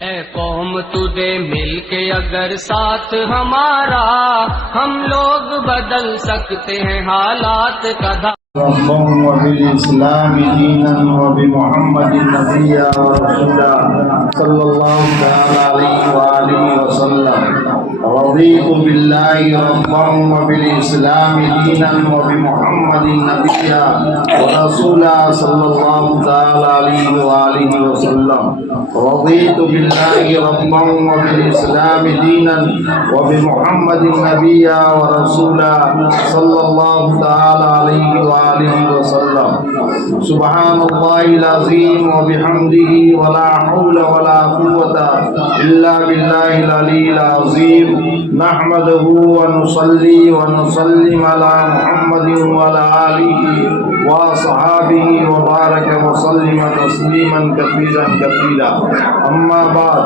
اے قوم تجھے مل کے اگر ساتھ ہمارا، ہم لوگ بدل سکتے ہیں حالات کا ربا وبالاسلام دینا وبمحمد نبیا ورسولا صلی اللہ تعالی علیہ وآلہ وسلم رضیت باللہ ربا وبالاسلام دینا وبمحمد نبیا ورسولا صلی اللہ تعالی علیہ وآلہ وسلم رضیت باللہ ربا وبالاسلام دینا وبمحمد نبیا ورسولا صلی اللہ تعالی علیہ وآلہ وسلم سبحان اللہ العظیم وبحمدہ ولا حول ولا قوة الا باللہ العلی العظیم نحمدہ ونصلی ونسلم علی محمد وعلی آلہ وصحابہ وبارک وسلم تسلیما کثیرا کثیرا اما بعد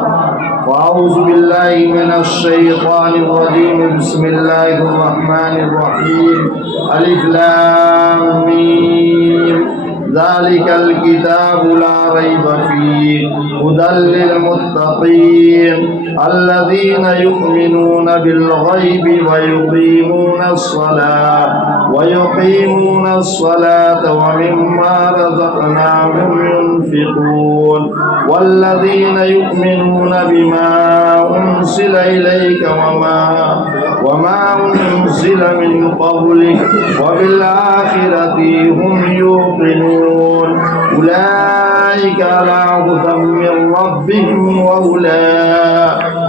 فاعوذ باللہ من الشیطان الرجیم بسم اللہ الرحمن الرحیم الف لام میم ذلك الكتاب لا ريب فيه هدى للمتقين الذين يؤمنون بالغيب ويقيمون الصلاة ومما رزقناهم ينفقون والذين يؤمنون بما أنزل إليك وما أنزل من قبلك وبالآخرة هم يوقنون أولئك على هدى من ربهم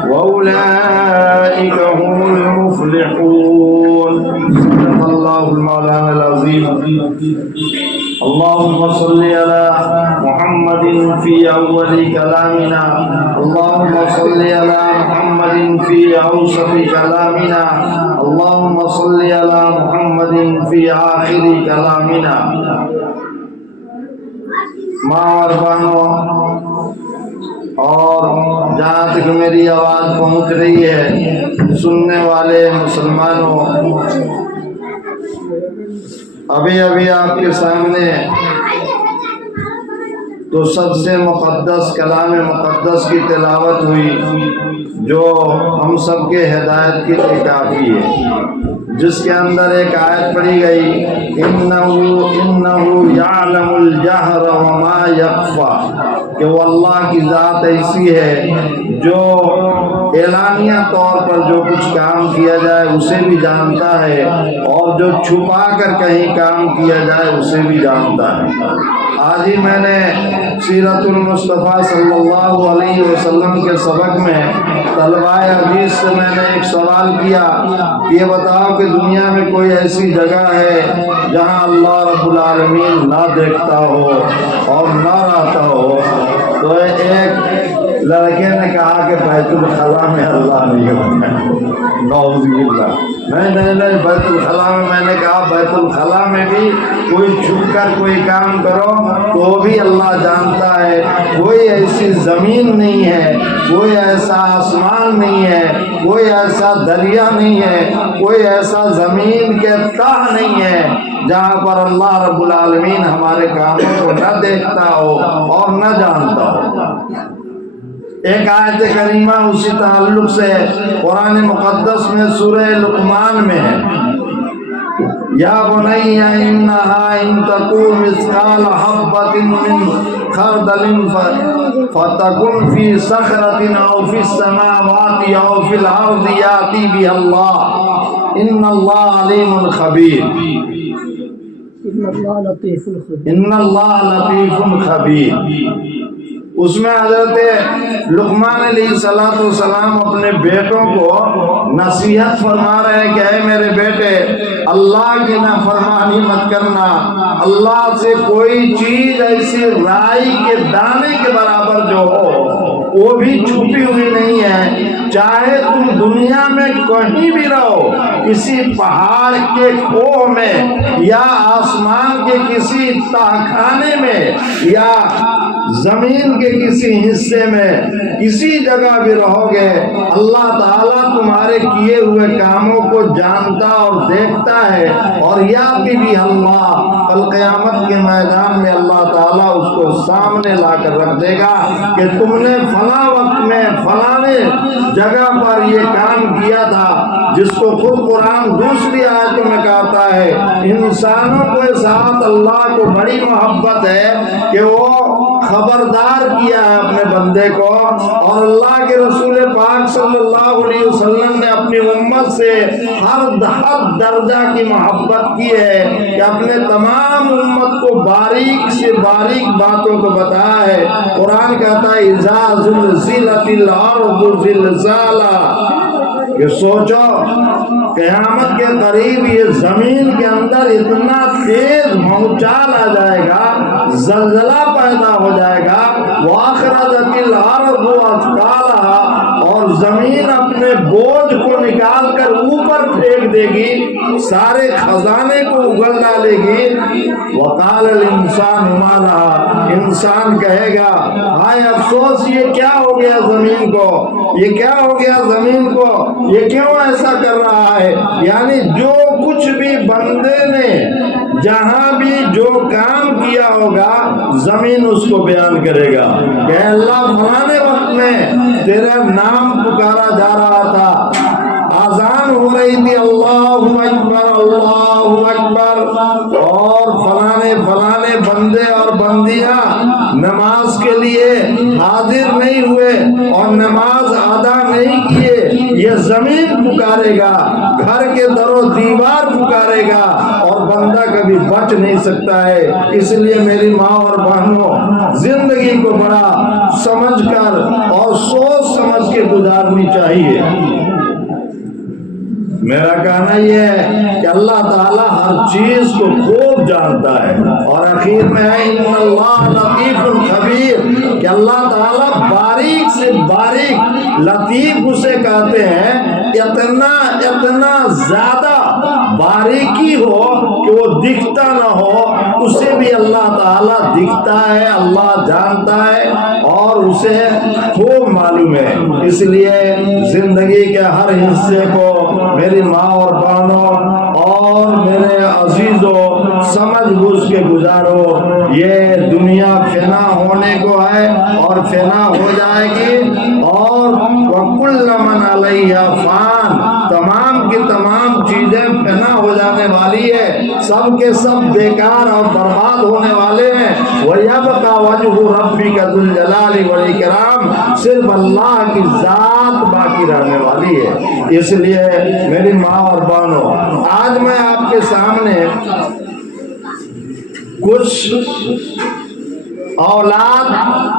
وأولئك هم المفلحون صدق الله المولانا العظيم اللهم صل على محمد في أول كلامنا اللهم صل على محمد في أوسط كلامنا اللهم صل على محمد في آخر كلامنا ماں اور بہنوں اور جہاں تک میری آواز پہنچ رہی ہے سننے والے مسلمانوں، ابھی آپ کے سامنے تو سب سے مقدس کلام مقدس کی تلاوت ہوئی جو ہم سب کے ہدایت کے لیے کافی ہے، جس کے اندر ایک آیت پڑھی گئی انہو یعلم الجہر وما یخفی، کہ وہ اللہ کی ذات ایسی ہے جو اعلانیہ طور پر جو کچھ کام کیا جائے اسے بھی جانتا ہے اور جو چھپا کر کہیں کام کیا جائے اسے بھی جانتا ہے۔ آج ہی میں نے سیرت المصطفیٰ صلی اللہ علیہ وسلم کے سبق میں طلبہ حدیث سے میں نے ایک سوال کیا، یہ بتاؤ کہ دنیا میں کوئی ایسی جگہ ہے جہاں اللہ رب العالمین نہ دیکھتا ہو اور نہ رہتا ہو؟ تو ایک لڑکے نے کہا کہ بیت الخلا میں اللہ نہیں ہوتا۔ نعوذ باللہ، نہیں بیت الخلا میں نے کہا بیت الخلا میں بھی کوئی چھپ کر کوئی کام کرو تو بھی اللہ جانتا ہے۔ کوئی ایسی زمین نہیں ہے، کوئی ایسا آسمان نہیں ہے، کوئی ایسا دریا نہیں ہے، کوئی ایسا زمین کے تہ نہیں ہے جہاں پر اللہ رب العالمین ہمارے کاموں کو نہ دیکھتا ہو اور نہ جانتا ہو۔ ایک آیت کریمہ اسی تعلق سے قرآن مقدس میں سورہ لقمان میں ہے، یا بنی انہا ان تکو مثقال حبۃ من خردل فتکن فی صخرۃ او فی السماوات او فی الارض یاتی بها اللہ ان اللہ علیم خبیر۔ ان اللہ لطیف خبیر۔ اس میں حضرت لقمان علیہ السلام اپنے بیٹوں کو نصیحت فرما رہے ہیں کہ اے میرے بیٹے، اللہ کی نافرمانی مت کرنا۔ اللہ سے کوئی چیز ایسی رائی کے دانے کے برابر جو ہو وہ بھی چھپی ہوئی نہیں ہے، چاہے تم دنیا میں کہیں بھی رہو، کسی پہاڑ کے کوہ میں یا آسمان کے کسی تہخانے میں یا زمین کے کسی حصے میں کسی جگہ بھی رہو گے، اللہ تعالیٰ تمہارے کیے ہوئے کاموں کو جانتا اور دیکھتا ہے، اور یاتی بھی اللہ، کل قیامت کے میدان میں اللہ تعالیٰ اس کو سامنے لا کر رکھ دے گا کہ تم نے فلاں وقت میں فلانے جگہ پر یہ کام کیا تھا، جس کو خود قرآن دوسری آیت میں کہتا ہے انسانوں کے ساتھ اللہ کو بڑی محبت ہے کہ وہ خبردار کیا ہے اپنے بندے کو، اور اللہ کے رسول پاک صلی اللہ علیہ وسلم نے اپنی امت سے ہر درجہ کی محبت کی ہے کہ اپنے تمام امت کو باریک سے باریک باتوں کو بتایا ہے۔ قرآن کہتا ہے اذا زلزلت الارض زلزالها، کہ سوچو قیامت کے قریب یہ زمین کے اندر اتنا تیز بھونچال آ جائے گا، زلزلہ پیدا ہو جائے گا، وَأَخْرَجَتِ الْأَرْضُ أَثْقَالَهَا، اور زمین اپنے بوجھ کو نکال کر اوپر پھینک دے گی، سارے خزانے کو اگل ڈالے گی۔ وَقَالَ الْإِنسَانُ مَا لَهَا، انسان کہے گا ہائے افسوس، یہ کیا ہو گیا زمین کو، یہ کیا ہو گیا زمین کو، یہ کیوں ایسا کر رہا ہے؟ یعنی جو کچھ بھی بندے نے جہاں بھی جو کام کیا ہوگا زمین اس کو بیان کرے گا کہ اللہ فلانے وقت میں تیرا نام پکارا جا رہا تھا، آذان ہو رہی تھی اللہ اکبر اللہ اکبر، اور فلانے فلانے بندے اور بندیاں نماز کے لیے حاضر نہیں ہوئے اور نماز ادا نہیں کیے، یہ زمین پکارے گا، گھر کے در و دیوار پکارے گا، اور بندہ کبھی بچ نہیں سکتا ہے۔ اس لیے میری ماں اور بہنوں، زندگی کو بڑا سمجھ کر اور سوچ سمجھ کے گزارنی چاہیے۔ میرا کہنا یہ ہے کہ اللہ تعالیٰ ہر چیز کو خوب جانتا ہے، اور اخیر میں ہے ان اللہ لطیف خبیر، کہ اللہ تعالیٰ باریک سے باریک، لطیف اسے کہتے ہیں اتنا زیادہ باریکی ہو کہ وہ دکھتا نہ ہو، اسے بھی اللہ تعالیٰ دکھتا ہے، اللہ جانتا ہے اور اسے خوب معلوم ہے۔ اس لیے زندگی کے ہر حصے کو میری ماں اور بہنوں اور میرے عزیزوں سمجھ بوجھ کے گزارو۔ یہ دنیا فنا ہونے کو ہے اور فنا ہو جائے گی، اور وَكُلَّ مَنْ عَلَيْهَا فان، تمام کی تمام چیزیں فنا ہو جانے والی ہے، سب کے سب بیکار اور برباد ہونے والے ہیں۔ وَيَبْقَى وَجْهُ رَبِّكَ ذُو الْجَلَالِ وَالْإِكْرَامِ، صرف اللہ کی ذات باقی رہنے والی ہے۔ اس لیے میری ماں اور بہنوں، آج میں آپ کے سامنے کچھ اولاد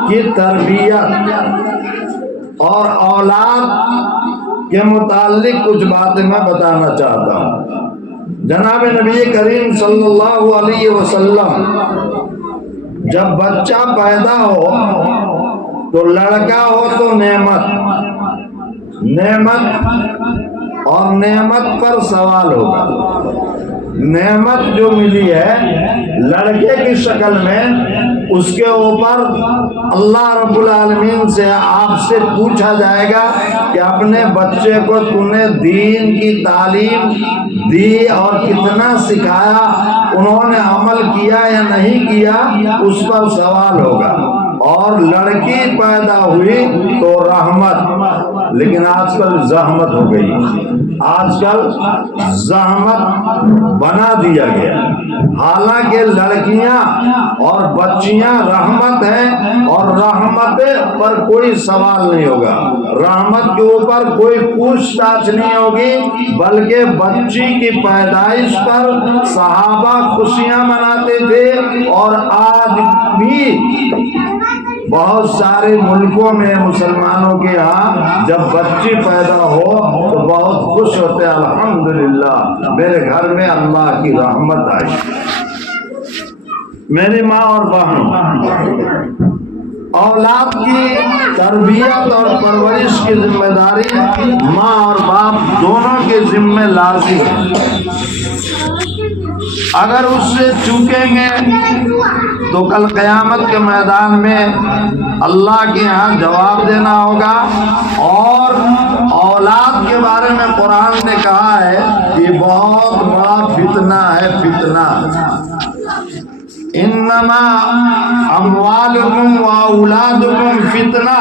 کی تربیت اور اولاد کے متعلق کچھ باتیں میں بتانا چاہتا ہوں۔ جناب نبی کریم صلی اللہ علیہ وسلم جب بچہ پیدا ہو تو لڑکا ہو تو نعمت اور نعمت پر سوال ہوگا۔ نعمت جو ملی ہے لڑکے کی شکل میں، اس کے اوپر اللہ رب العالمین سے آپ سے پوچھا جائے گا کہ اپنے بچے کو تو نے دین کی تعلیم دی اور کتنا سکھایا، انہوں نے عمل کیا یا نہیں کیا، اس پر سوال ہوگا۔ اور لڑکی پیدا ہوئی تو رحمت، لیکن آج کل زحمت ہو گئی، آج کل زحمت بنا دیا گیا۔ حالانکہ لڑکیاں اور بچیاں رحمت ہیں، اور رحمت پر کوئی سوال نہیں ہوگا، رحمت کے اوپر کوئی پوچھ تاچھ نہیں ہوگی، بلکہ بچی کی پیدائش پر صحابہ خوشیاں مناتے تھے، اور آج بھی بہت سارے ملکوں میں مسلمانوں کے ہاں جب بچی پیدا ہو تو بہت خوش ہوتے ہیں، الحمدللہ میرے گھر میں اللہ کی رحمت آئی۔ میری ماں اور بہن، اولاد کی تربیت اور پرورش کی ذمہ داری ماں اور باپ دونوں کے ذمہ لازم ہے۔ اگر اس سے چوکیں گے تو کل قیامت کے میدان میں اللہ کے ہاں جواب دینا ہوگا۔ اور اولاد کے بارے میں قرآن نے کہا ہے کہ بہت بڑا فتنہ ہے، فتنہ۔ انما اموالکم و اولادکم فتنہ،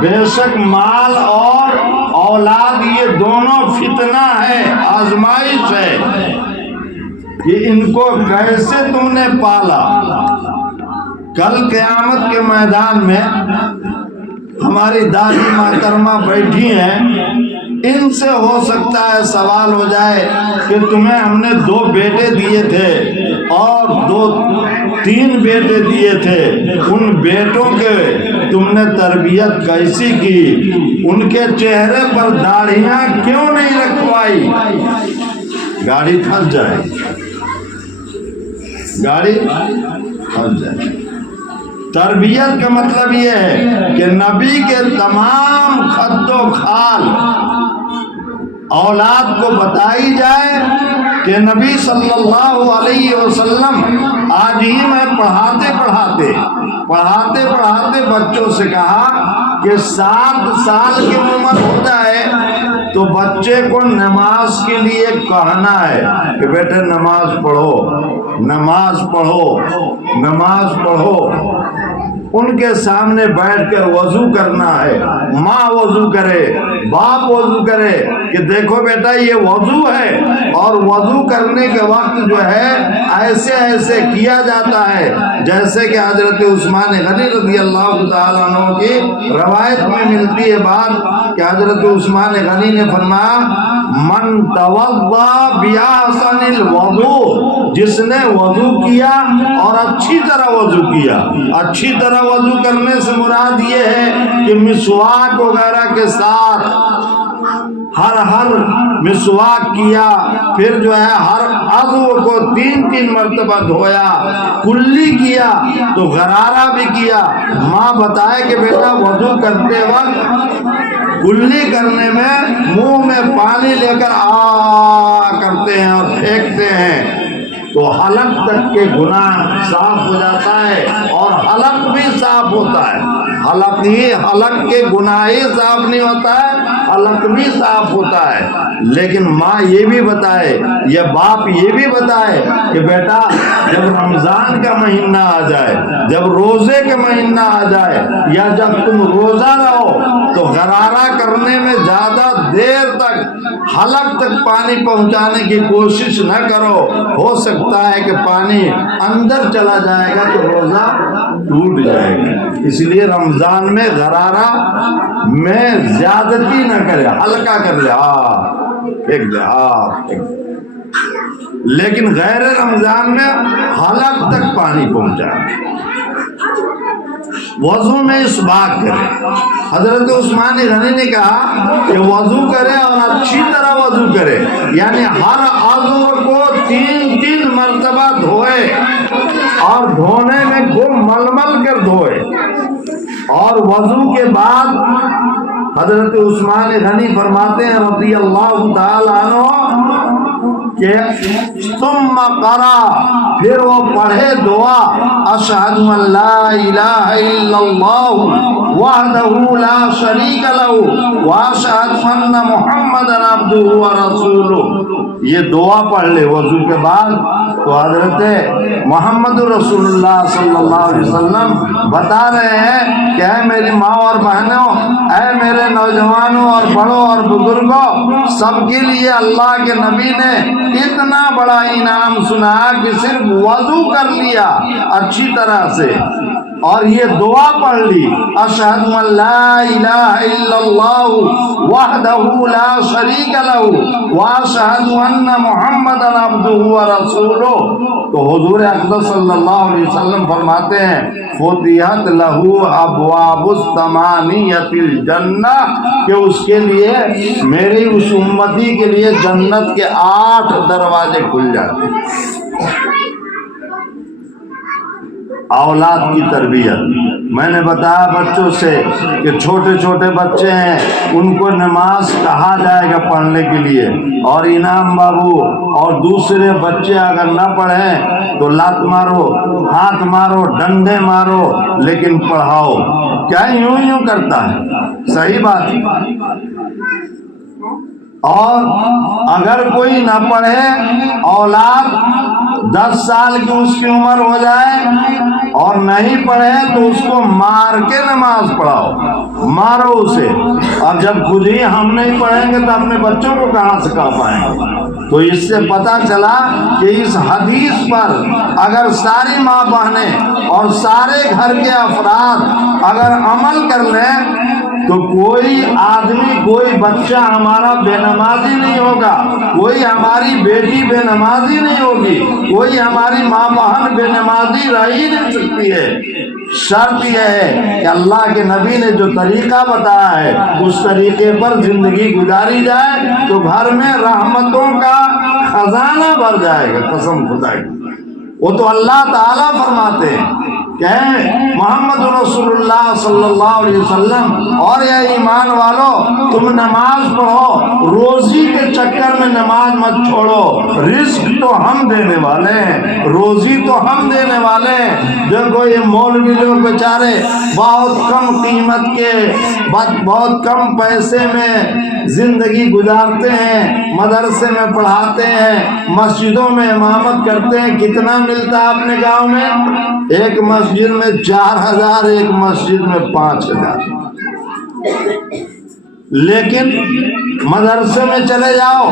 بے شک مال اور اولاد یہ دونوں فتنہ ہے، آزمائش ہے کہ ان کو کیسے تم نے پالا۔ کل قیامت کے میدان میں ہماری دادی محترمہ بیٹھی ہیں، ان سے ہو سکتا ہے سوال ہو جائے کہ تمہیں ہم نے 2 بیٹے دیے تھے اور 3 بیٹے دیے تھے، ان بیٹوں کے تم نے تربیت کیسی کی، ان کے چہرے پر داڑھیاں کیوں نہیں رکھوائی؟ گاڑی پھنس جائے، گاڑی پھنس جائے۔ تربیت کا مطلب یہ ہے کہ نبی کے تمام خط و خال اولاد کو بتائی جائے کہ نبی صلی اللہ علیہ وسلم آج ہی میں پڑھاتے پڑھاتے بچوں سے کہا کہ 7 سال کی عمر ہو جائے تو بچے کو نماز کے لیے کہنا ہے کہ بیٹے نماز پڑھو، نماز پڑھو، نماز پڑھو۔ ان کے سامنے بیٹھ کر وضو کرنا ہے، ماں وضو کرے، باپ وضو کرے کہ دیکھو بیٹا یہ وضو ہے، اور وضو کرنے کے وقت جو ہے ایسے ایسے کیا جاتا ہے جیسے کہ حضرت عثمان غنی رضی اللہ تعالیٰ عنہ کی روایت میں ملتی ہے بات کہ حضرت عثمان غنی نے فرمایا من توضا باحسن الوضوء، جس نے وضو کیا اور اچھی طرح وضو کیا۔ اچھی طرح وضو کرنے سے مراد یہ ہے کہ مسواک وغیرہ کے ساتھ ہر مسواک کیا، پھر جو ہے ہر عضو کو 3 مرتبہ دھویا، کلی کیا تو غرارہ بھی کیا۔ ماں بتائے کہ بیٹا وضو کرتے وقت کلی کرنے میں منہ میں پانی لے کر کرتے ہیں اور پھینکتے ہیں تو حلق تک کے گناہ صاف ہو جاتا ہے اور حلق بھی صاف ہوتا ہے۔ حلق کے گناہ ہی صاف نہیں ہوتا ہے، حلق بھی صاف ہوتا ہے۔ لیکن ماں یہ بھی بتائے، یہ باپ یہ بھی بتائے کہ بیٹا جب رمضان کا مہینہ آ جائے، جب روزے کا مہینہ آ جائے، یا جب تم روزہ رہو تو غرارہ کرنے میں زیادہ دیر تک حلق تک پانی پہنچانے کی کوشش نہ کرو، ہو سکتا ہے کہ پانی اندر چلا جائے گا تو روزہ ٹوٹ جائے گا۔ اس لیے رمضان میں غرارہ میں زیادتی نہ کرے، ہلکا کر لے، لیکن غیر رمضان میں حلق تک پانی پہنچائے۔ وضو میں اس بات کرے، حضرت عثمان غنی نے کہا کہ وضو کرے اور اچھی طرح وضو کرے، یعنی ہر عضو کو 3 مرتبہ دھوئے اور دھونے میں خوب مل کر دھوئے۔ اور وضو کے بعد حضرت عثمان غنی فرماتے ہیں رضی اللہ تعالی عنہ کہ ثم قرأ، پھر وہ پڑھے دعا اشہد ان لا الہ الا اللہ وحدہ لا شریک لہ واشہد ان محمدا عبدہ ورسولہ۔ یہ دعا پڑھ لے وضو کے بعد تو حضرت محمد رسول اللہ صلی اللہ علیہ وسلم بتا رہے ہیں کہ اے میری ماں اور بہنوں، اے میرے نوجوانوں اور بڑوں اور بزرگوں، سب کے لیے اللہ کے نبی نے اتنا بڑا انعام سنا کہ صرف وضو کر لیا اچھی طرح سے اور یہ دعا پڑھ لی اشہد ان لا الہ الا اللہ وحدہ لا شریک لہ واشہد ان محمدا عبدہ ورسولہ، تو حضور اقدس صلی اللہ علیہ وسلم فرماتے ہیں فتحت لہ ابواب الثمانیۃ الجنہ، کہ اس کے لیے میری اس امتی کے لیے جنت کے 8 دروازے کھل جاتے ہیں۔ اولاد کی تربیت۔ میں نے بتایا بچوں سے کہ چھوٹے چھوٹے بچے ہیں، ان کو نماز کہا جائے گا پڑھنے کے لیے، اور انعام بابو اور دوسرے بچے اگر نہ پڑھیں تو لات مارو، ہاتھ مارو، ڈنڈے مارو، لیکن پڑھاؤ۔ کیا یوں کرتا ہے؟ صحیح بات۔ اور اگر کوئی نہ پڑھے، اولاد 10 سال کی اس کی عمر ہو جائے اور نہیں پڑھے تو اس کو مار کے نماز پڑھاؤ، مارو اسے۔ اب جب خود ہی ہم نہیں پڑھیں گے تو اپنے بچوں کو کہاں سے کہا پائیں گے؟ تو اس سے پتہ چلا کہ اس حدیث پر اگر ساری ماں بہنیں اور سارے گھر کے افراد اگر عمل کر لیں تو کوئی آدمی، کوئی بچہ ہمارا بے نمازی نہیں ہوگا، کوئی ہماری بیٹی بے نمازی نہیں ہوگی، کوئی ہماری ماں بہن بے نمازی رہ ہی نہیں سکتی ہے۔ شرط یہ ہے کہ اللہ کے نبی نے جو طریقہ بتایا ہے اس طریقے پر زندگی گزاری جائے تو گھر میں رحمتوں کا خزانہ بھر جائے گا، قسم خدا کی۔ وہ تو اللہ تعالیٰ فرماتے ہیں کہ محمد رسول اللہ صلی اللہ علیہ وسلم اور یہ ایمان والو، تم نماز پڑھو، روزی کے چکر میں نماز مت چھوڑو، رزق تو ہم دینے والے ہیں، روزی تو ہم دینے والے ہیں۔ دیکھو یہ مولوی لوگ بیچارے بہت کم قیمت کے، بہت کم پیسے میں زندگی گزارتے ہیں، مدرسے میں پڑھاتے ہیں، مسجدوں میں امامت کرتے ہیں۔ کتنا ملتا ہے اپنے گاؤں میں؟ ایک مسجد میں 4000، ایک مسجد میں 5000۔ لیکن مدرسے میں چلے جاؤ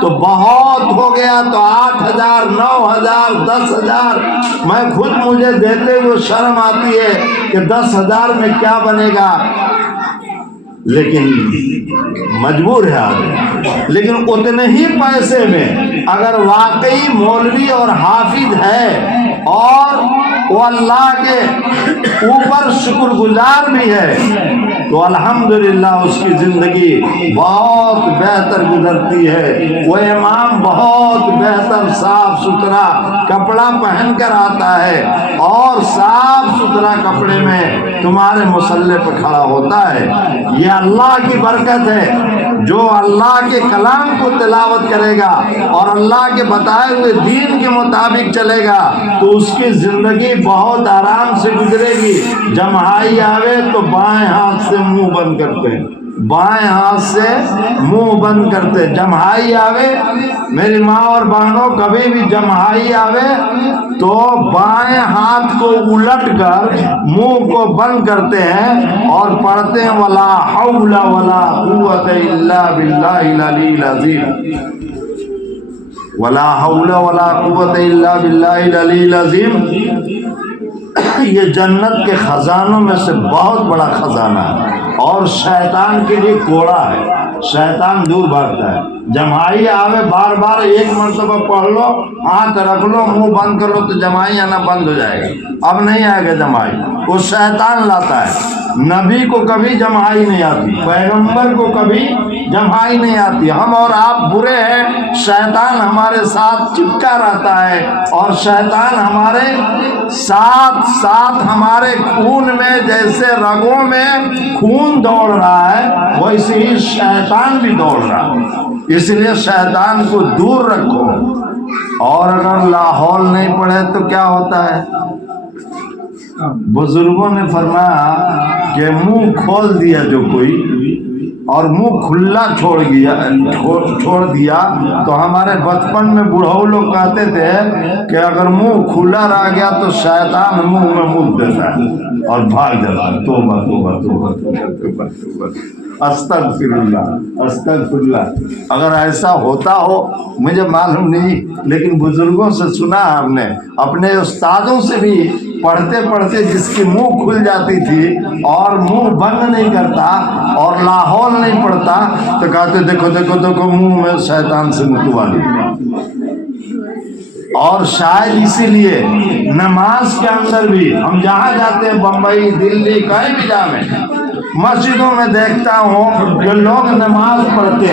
تو بہت ہو گیا تو 8000، 9000، 10000۔ میں خود مجھے دیتے ہوئے شرم آتی ہے کہ 10000 میں کیا بنے گا، لیکن مجبور ہے آدمی۔ لیکن اتنے ہی پیسے میں اگر واقعی مولوی اور حافظ ہے اور وہ اللہ کے اوپر شکر گزار بھی ہے تو الحمدللہ اس کی زندگی بہت بہتر گزرتی ہے۔ وہ امام بہت بہتر صاف ستھرا کپڑا پہن کر آتا ہے اور صاف ستھرا کپڑے میں تمہارے مصلی پہ کھڑا ہوتا ہے۔ یہ اللہ کی برکت ہے۔ جو اللہ کے کلام کو تلاوت کرے گا اور اللہ کے بتائے ہوئے دین کے مطابق چلے گا تو اس کی زندگی بہت آرام سے گزرے گی۔ جمہائی آوے تو بائیں ہاتھ سے منہ بند کرتے ہیں، بائیں ہاتھ سے منہ بند کرتے۔ جمہائی آوے، میری ماں اور بہنوں، کبھی بھی جمہائی آوے تو بائیں ہاتھ کو الٹ کر منہ کو بند کرتے ہیں اور پڑھتے ہیں ولا حول ولا قوت الا باللہ العلی العظیم، ولا حول ولا قوت الا باللہ العلی العظیم۔ یہ جنت کے خزانوں میں سے بہت بڑا خزانہ ہے اور شیطان کے لیے کوڑا ہے، شیطان دور بھاگتا ہے۔ جمائی آوے بار بار ایک مرتبہ پڑھ لو، ہاتھ رکھ لو، منہ بند کر لو تو جمائی آنا بند ہو جائے گا، اب نہیں آئے گا جمائی۔ وہ شیطان لاتا ہے۔ نبی کو کبھی جمائی نہیں آتی، پیغمبر کو کبھی جمائی نہیں آتی۔ ہم اور آپ برے ہیں، شیطان ہمارے ساتھ چپکا رہتا ہے اور شیطان ہمارے ساتھ ہمارے خون میں، جیسے رگوں میں خون دوڑ رہا ہے ویسے ہی شیطان بھی دوڑ رہا ہے۔ اس لیے شیطان کو دور رکھو۔ اور اگر لاہور نہیں پڑے تو کیا ہوتا ہے؟ بزرگوں نے فرمایا کہ منہ کھول دیا جو کوئی اور منہ کھلا چھوڑ دیا تو ہمارے بچپن میں بوڑھوں لوگ کہتے تھے کہ اگر منہ کھلا رہ گیا تو شیطان منہ میں مت دیتا ہے اور بھاگ جاتا ہے۔ توبہ توبہ توبہ توبہ توبہ توبہ، استغفر اللہ استغفر اللہ۔ اگر ایسا ہوتا ہو مجھے معلوم نہیں، لیکن بزرگوں سے سنا ہم نے، اپنے استادوں سے بھی پڑھتے پڑھتے جس کی منہ کھل جاتی تھی اور منہ بند نہیں کرتا اور لاہور نہیں پڑتا تو کہتے دیکھو دیکھو دیکھو منہ میں شیطان سے متوا لی۔ اور شاید اسی لیے نماز کے اندر بھی ہم جہاں جاتے ہیں، بمبئی، دلی، کہیں بھی جامیں، مسجدوں میں دیکھتا ہوں کہ لوگ نماز پڑھتے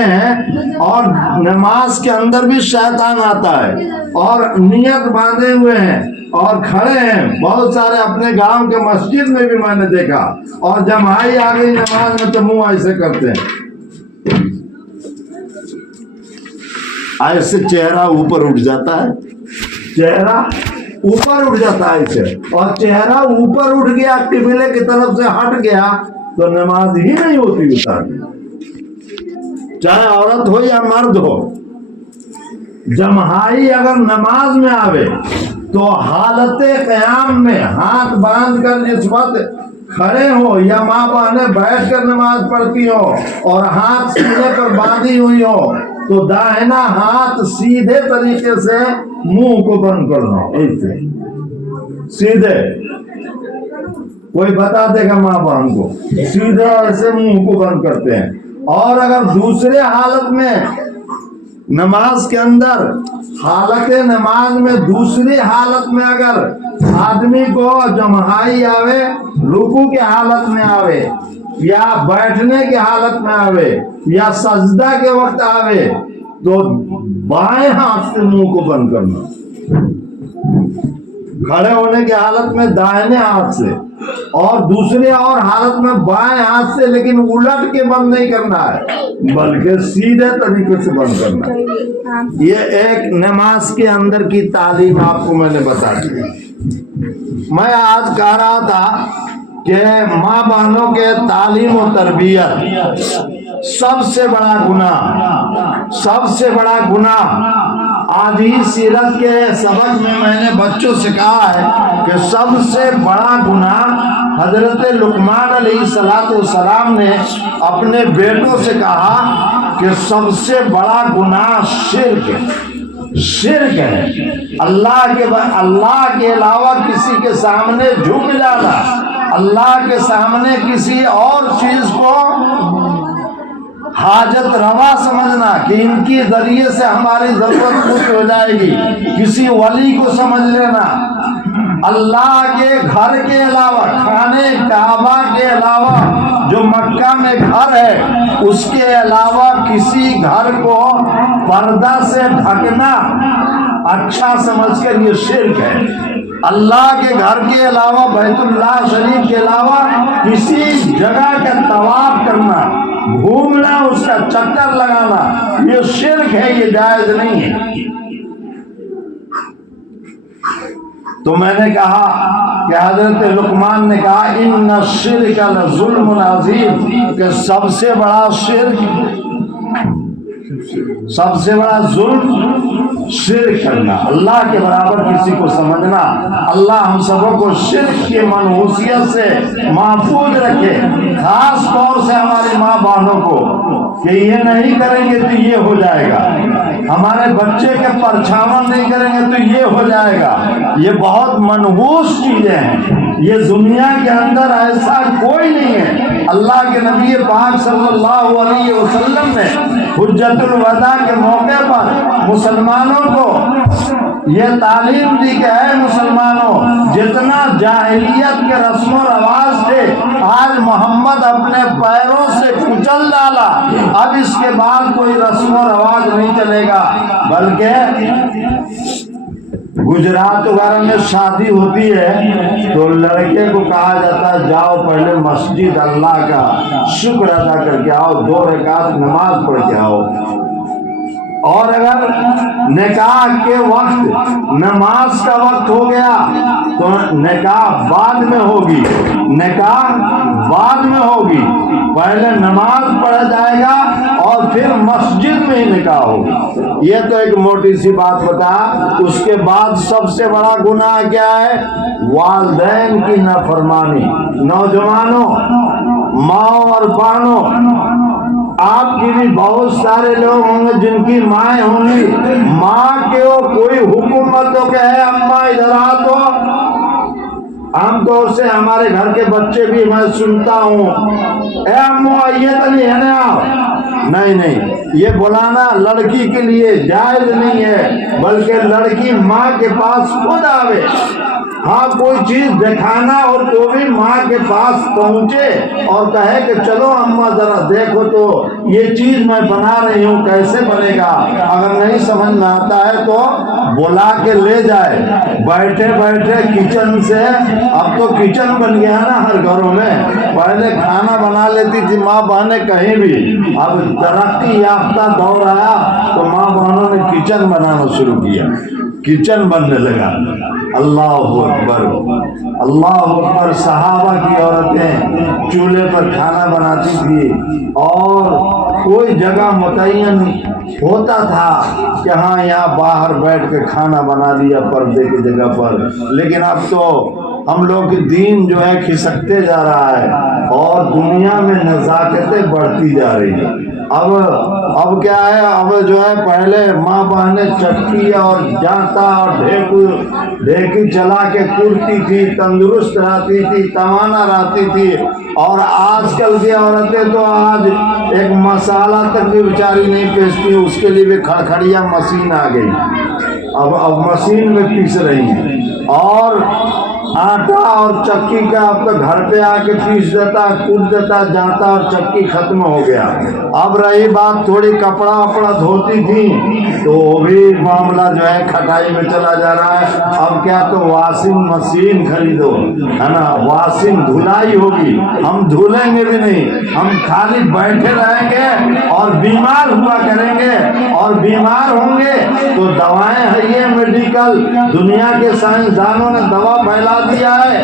ہیں اور نماز کے اندر بھی شیطان آتا ہے اور نیت باندھے ہوئے ہیں اور کھڑے ہیں بہت سارے اپنے گاؤں کے مسجد میں بھی میں نے دیکھا، اور جماعی آ گئی نماز میں تو منہ ایسے کرتے ہیں، ایسے چہرہ اوپر اٹھ جاتا ہے، چہرہ اوپر اٹھ جاتا ہے ایسے، اور چہرہ اوپر اٹھ گیا قبلے کی طرف سے ہٹ گیا تو نماز ہی نہیں ہوتی اتار، چاہے عورت ہو یا مرد ہو۔ جماعی اگر نماز میں آوے تو حالت قیام میں ہاتھ باندھ کر جس وقت کھڑے ہو یا ماں بہنیں بیٹھ کر نماز پڑھتی ہو اور ہاتھ سینے پر باندھی ہوئی ہو تو داہنا ہاتھ سیدھے طریقے سے منہ کو بند کرنا، ایسے سیدھے، کوئی بتا دے گا ماں بہن کو، سیدھے ایسے منہ کو بند کرتے ہیں۔ اور اگر دوسرے حالت میں نماز کے اندر، حالت نماز میں دوسری حالت میں اگر آدمی کو جماعی آوے، رکوع کی حالت میں آوے یا بیٹھنے کی حالت میں آوے یا سجدہ کے وقت آوے تو بائیں ہاتھ سے منہ کو بند کرنا، کھڑے ہونے کی حالت میں دائیں ہاتھ سے، اور دوسرے اور حالت میں بائیں ہاتھ سے، لیکن الٹ کے بند نہیں کرنا ہے بلکہ سیدھے طریقے سے بند کرنا ہے۔ یہ ایک نماز کے اندر کی تعلیم آپ کو میں نے بتا دی۔ میں آج کہہ رہا تھا کہ ماں بہنوں کے تعلیم و تربیت سب سے بڑا گناہ، سب سے بڑا گناہ، آج ہی سیرت کے سبق میں نے بچوں سے کہا ہے کہ سب سے بڑا گناہ حضرت لقمان علیہ السلام نے اپنے بیٹوں سے کہا کہ سب سے بڑا گناہ شرک ہے، شرک ہے، اللہ کے علاوہ کسی کے سامنے جھک جانا، اللہ کے سامنے کسی اور چیز کو حاجت روا سمجھنا کہ ان کے ذریعے سے ہماری ضرورت پوری ہو جائے گی، کسی ولی کو سمجھ لینا، اللہ کے گھر کے علاوہ، خانے کعبہ کے علاوہ جو مکہ میں گھر ہے اس کے علاوہ کسی گھر کو پردہ سے ڈھکنا اچھا سمجھ کر یہ شرک ہے۔ اللہ کے گھر کے علاوہ، بیت اللہ شریف کے علاوہ کسی جگہ کا طواف کرنا، گھومنا، اس کا چکر لگانا، یہ شرک ہے، یہ جائز نہیں ہے۔ تو میں نے کہا کہ حضرت لقمان نے کہا ان الشرک لظلم عظیم، کہ سب سے بڑا شرک، سب سے بڑا ظلم شرک کرنا، اللہ کے برابر کسی کو سمجھنا۔ اللہ ہم سبوں کو شرک کی منحوسیت سے محفوظ رکھے، خاص طور سے ہماری ماں بہنوں کو، کہ یہ نہیں کریں گے تو یہ ہو جائے گا، ہمارے بچے کے پرچھاون نہیں کریں گے تو یہ ہو جائے گا۔ یہ بہت منحوس چیزیں ہیں، یہ دنیا کے اندر ایسا کوئی نہیں ہے۔ اللہ کے نبی پاک صلی اللہ علیہ وسلم نے حجت الوداع کے موقع پر مسلمانوں کو یہ تعلیم دی کہ اے مسلمانوں، جتنا جاہلیت کے رسم و رواج تھے آج محمد اپنے پیروں سے کچل ڈالا، اب اس کے بعد کوئی رسم و رواج نہیں چلے گا، بلکہ گجرات وغیرہ میں شادی ہوتی ہے تو لڑکے کو کہا جاتا ہے جاؤ پہلے مسجد اللہ کا شکر ادا کر کے آؤ، 2 رکعت نماز پڑھ کے آؤ۔ اور اگر نکاح کے وقت نماز کا وقت ہو گیا تو نکاح بعد میں ہوگی، نکاح بعد میں ہوگی، پہلے نماز پڑھا جائے گا اور پھر مسجد میں ہی نکاح ہوگی۔ یہ تو ایک موٹی سی بات بتا۔ اس کے بعد سب سے بڑا گناہ کیا ہے؟ والدین کی نافرمانی۔ نوجوانوں، ماں اور بہنوں، آپ کی بھی بہت سارے لوگ ہوں گے جن کی مائیں ہوں گی، ماں کے کوئی حکومت ہو کہ ہے اماں ادھر آ تو عام طور سے ہمارے گھر کے بچے بھی میں سنتا ہوں، اے امو آئیے تو نہیں ہے نا آپ، نہیں، یہ بلانا لڑکی کے لیے جائز نہیں ہے، بلکہ لڑکی ماں کے پاس خود آوے، ہاں کوئی چیز دکھانا اور تو بھی ماں کے پاس پہنچے اور کہے کہ چلو اماں ذرا دیکھو تو یہ چیز میں بنا رہی ہوں کیسے بنے گا، اگر نہیں سمجھ میں آتا ہے تو بلا کے لے جائے، بیٹھے بیٹھے کچن سے، اب تو کچن بن گیا نا ہر گھروں میں، پہلے کھانا بنا لیتی تھی ماں بہنیں کہیں بھی، اب ترقی یافتہ دور آیا تو ماں بہنوں نے کچن بنانا شروع کیا، کچن بننے لگا۔ اللہ اکبر، اللہ اکبر۔ صحابہ کی عورتیں چولہے پر کھانا بناتی تھی اور کوئی جگہ متعین ہوتا تھا کہ ہاں یہاں باہر بیٹھ کے کھانا بنا لیا پردے کی جگہ پر، لیکن اب تو ہم لوگ کی دین جو ہے کھسکتے جا رہا ہے اور دنیا میں نزاکتیں بڑھتی جا رہی ہیں۔ اب کیا ہے، اب جو ہے پہلے ماں بہنیں چکی اور جانتا اور ڈھیکی چلا کے کرتی تھی، تندرست رہتی تھی، توانا رہتی تھی، اور آج کل کی عورتیں تو آج ایک مسالہ تک بھی بیچاری نہیں پیستی، اس کے لیے بھی کھڑکھڑیا مشین آ گئی، اب مشین میں پیس رہی ہیں، اور آٹا اور چکی کا اب تو گھر پہ آ کے پیس دیتا، کود دیتا، جاتا اور چکی ختم ہو گیا۔ اب رہی بات تھوڑی کپڑا وپڑا دھوتی تھی تو وہ بھی معاملہ جو ہے کھٹائی میں چلا جا رہا ہے، اب کیا تو واشنگ مشین خریدو، ہے نا، واشنگ دھلائی ہوگی، ہم دھولیں گے بھی نہیں، ہم خالی بیٹھے رہیں گے اور بیمار ہوا کریں گے، اور بیمار ہوں گے تو دوائیں ہیں یہ میڈیکل دنیا کے سائنسدانوں نے دوا پھیلا دیا ہے،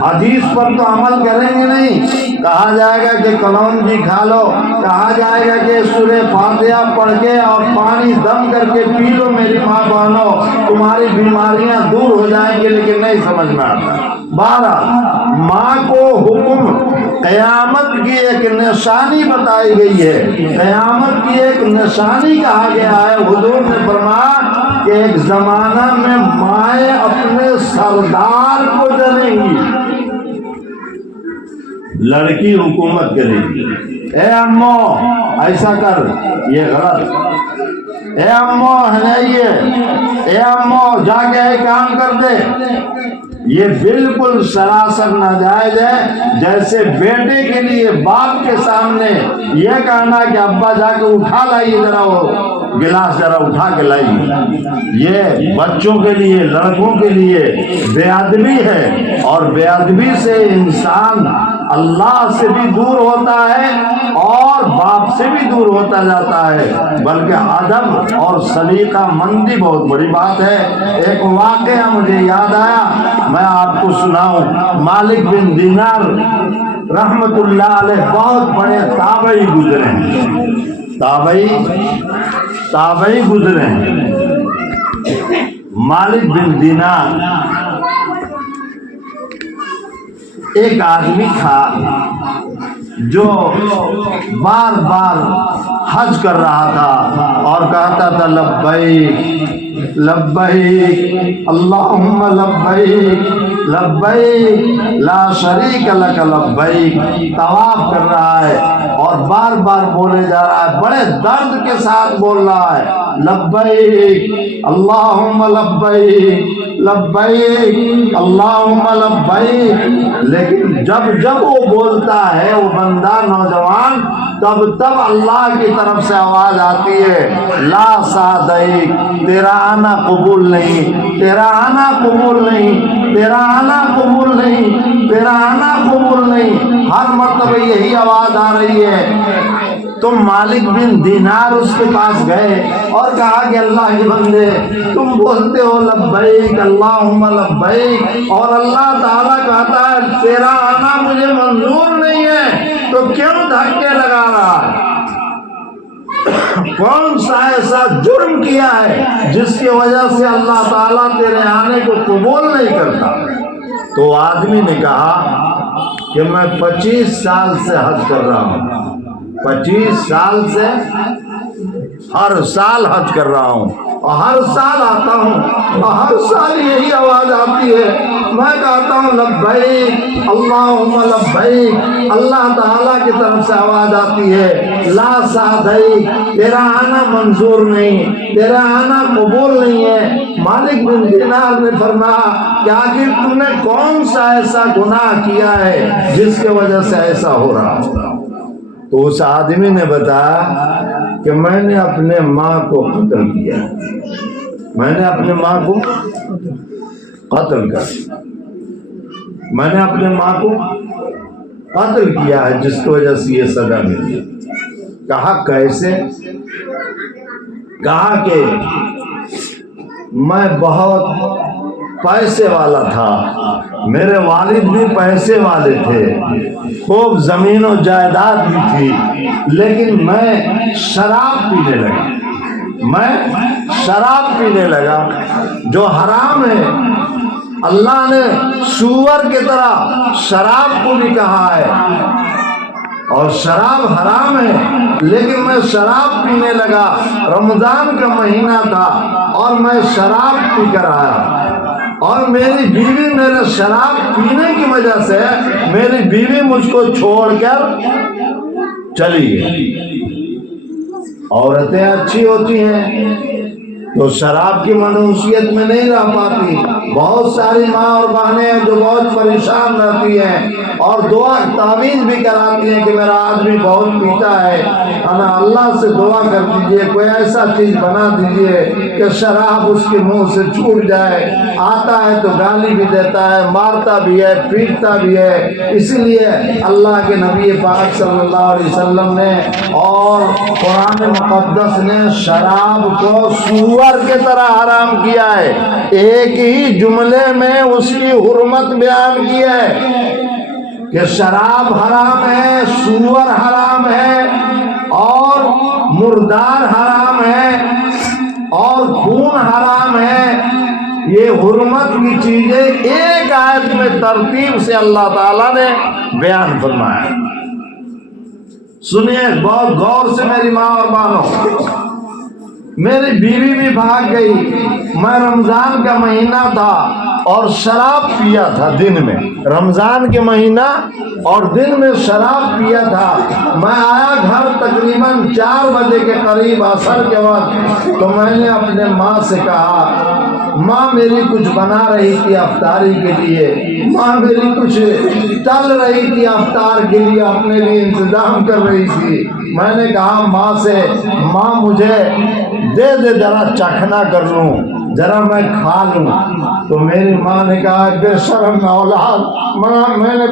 حدیث پر تو عمل کریں گے نہیں، کہا جائے گا کہ کلونجی کھا لو، کہا جائے گا کہ سورہ فاتحہ پڑھ کے اور پانی دم کر کے پی لو میری ماں بہنوں، تمہاری بیماریاں دور ہو جائیں گی، لیکن نہیں سمجھ میں آتا۔ بہرحال ماں کو حکم قیامت کی ایک نشانی بتائی گئی ہے، قیامت کی ایک نشانی کہا گیا ہے، حضور نے فرمایا کہ ایک زمانہ میں مائیں اپنے سردار کو جنیں گی، لڑکی حکومت کرے گی، اے امو ایسا کر، یہ غلط، اے امو ہنائیے، اے امو جا کے کام کر دے، یہ بالکل سراسر ناجائز ہے۔ جیسے بیٹے کے لیے باپ کے سامنے یہ کہنا کہ ابا جا کے اٹھا لائیے ذرا وہ گلاس، ذرا اٹھا کے لائیے، یہ بچوں کے لیے، لڑکوں کے لیے بے ادبی ہے، اور بے ادبی سے انسان اللہ سے بھی دور ہوتا ہے اور باپ سے بھی دور ہوتا جاتا ہے، بلکہ ادب اور سلیقہ مندی بہت بڑی بات ہے۔ ایک واقعہ مجھے یاد آیا، میں آپ کو سناؤں۔ مالک بن دینار رحمت اللہ علیہ بہت بڑے تابعی گزرے ہیں، تابعی گزرے ہیں۔ مالک بن دینار ایک آدمی تھا جو بار بار حج کر رہا تھا اور کہتا تھا لبیک لبیک اللہم لبیک لبیک لا شریک لک لبیک، طواف کر رہا ہے اور بار بار بولے جا رہا ہے، بڑے درد کے ساتھ بول رہا ہے، لبیک اللہم لبیک لبیک اللہم لبیک، لیکن جب وہ بولتا ہے وہ بندہ نوجوان، تب اللہ کی طرف سے آواز آتی ہے، لا صادیق، تیرا آنا قبول نہیں، تیرا آنا قبول نہیں، تیرا آنا قبول نہیں، تیرا آنا قبول نہیں، ہر مرتبہ یہی آواز آ رہی ہے۔ تم مالک بن دینار اس کے پاس گئے اور کہا کہ اللہ کے بندے تم بولتے ہو لبیک اللہم لبیک، اور اللہ تعالیٰ کہتا ہے تیرا آنا مجھے منظور نہیں ہے، تو کیوں دھکے لگا رہا ہے؟ کون سا ایسا جرم کیا ہے جس کی وجہ سے اللہ تعالیٰ تیرے آنے کو قبول نہیں کرتا؟ تو آدمی نے کہا کہ میں 25 سال سے حج کر رہا ہوں، 25 سال سے ہر سال حج کر رہا ہوں، اور ہر سال آتا ہوں اور ہر سال یہی آواز آتی ہے، میں کہتا ہوں لبیک اللہم لبیک، اللہ تعالیٰ کی طرف سے آواز آتی ہے لا سعدیک، تیرا آنا منظور نہیں، تیرا آنا قبول نہیں ہے۔ مالک بن دینار نے فرمایا کہ آخر تم نے کون سا ایسا گناہ کیا ہے جس کی وجہ سے ایسا ہو رہا؟ تو اس آدمی نے بتایا کہ میں نے اپنے ماں کو قتل کیا، میں نے اپنے ماں کو قتل کر، میں نے اپنے ماں کو قتل کیا ہے جس کی وجہ سے یہ سزا ملی۔ کہا کیسے؟ کہا کہ میں بہت پیسے والا تھا، میرے والد بھی پیسے والے تھے، خوب زمین و جائیداد بھی تھی، لیکن میں شراب پینے لگا، میں شراب پینے لگا جو حرام ہے۔ اللہ نے سور کی طرح شراب کو بھی کہا ہے اور شراب حرام ہے، لیکن میں شراب پینے لگا، رمضان کا مہینہ تھا اور میں شراب پی کر آیا، اور میری بیوی میرے شراب پینے کی وجہ سے میری بیوی مجھ کو چھوڑ کر چلی گئی۔ عورتیں اچھی ہوتی ہیں تو شراب کی منحوسیت میں نہیں رہ پاتی۔ بہت ساری ماں اور بہنیں ہیں جو بہت پریشان رہتی ہیں اور دعا تعویذ بھی کراتی ہیں کہ میرا آدمی بہت پیتا ہے، انا اللہ سے دعا کر دیجئے کوئی ایسا چیز بنا دیجئے کہ شراب اس کے منہ سے چھوٹ جائے۔ آتا ہے تو گالی بھی دیتا ہے، مارتا بھی ہے، پیٹتا بھی ہے۔ اسی لیے اللہ کے نبی پاک صلی اللہ علیہ وسلم نے اور قرآن مقدس نے شراب کو سور کی طرح حرام کیا ہے، ایک ہی جملے میں اس کی حرمت بیان کی ہے کہ شراب حرام ہے، سور حرام ہے، اور مردار حرام ہے، اور خون حرام ہے۔ یہ حرمت کی چیزیں ایک آیت میں ترتیب سے اللہ تعالیٰ نے بیان فرمایا۔ سنیے بہت غور سے میری ماں اور بہنوں، میری بیوی بھی بھاگ گئی، میں رمضان کا مہینہ تھا اور شراب پیا تھا دن میں، رمضان کے مہینہ اور دن میں شراب پیا تھا۔ میں آیا گھر تقریباً 4 بجے کے قریب عصر کے وقت، تو میں نے اپنے ماں سے کہا ماں میری کچھ بنا رہی تھی افطاری کے لیے، ماں میری کچھ تل رہی تھی افطار کے لیے، اپنے لیے انتظام کر رہی تھی۔ میں نے کہا ماں سے ماں مجھے دے دے ذرا چکھنا کر لوں، ذرا میں کھا لوں۔ تو میری ماں نے کہا بے شرم اولاد، میں نے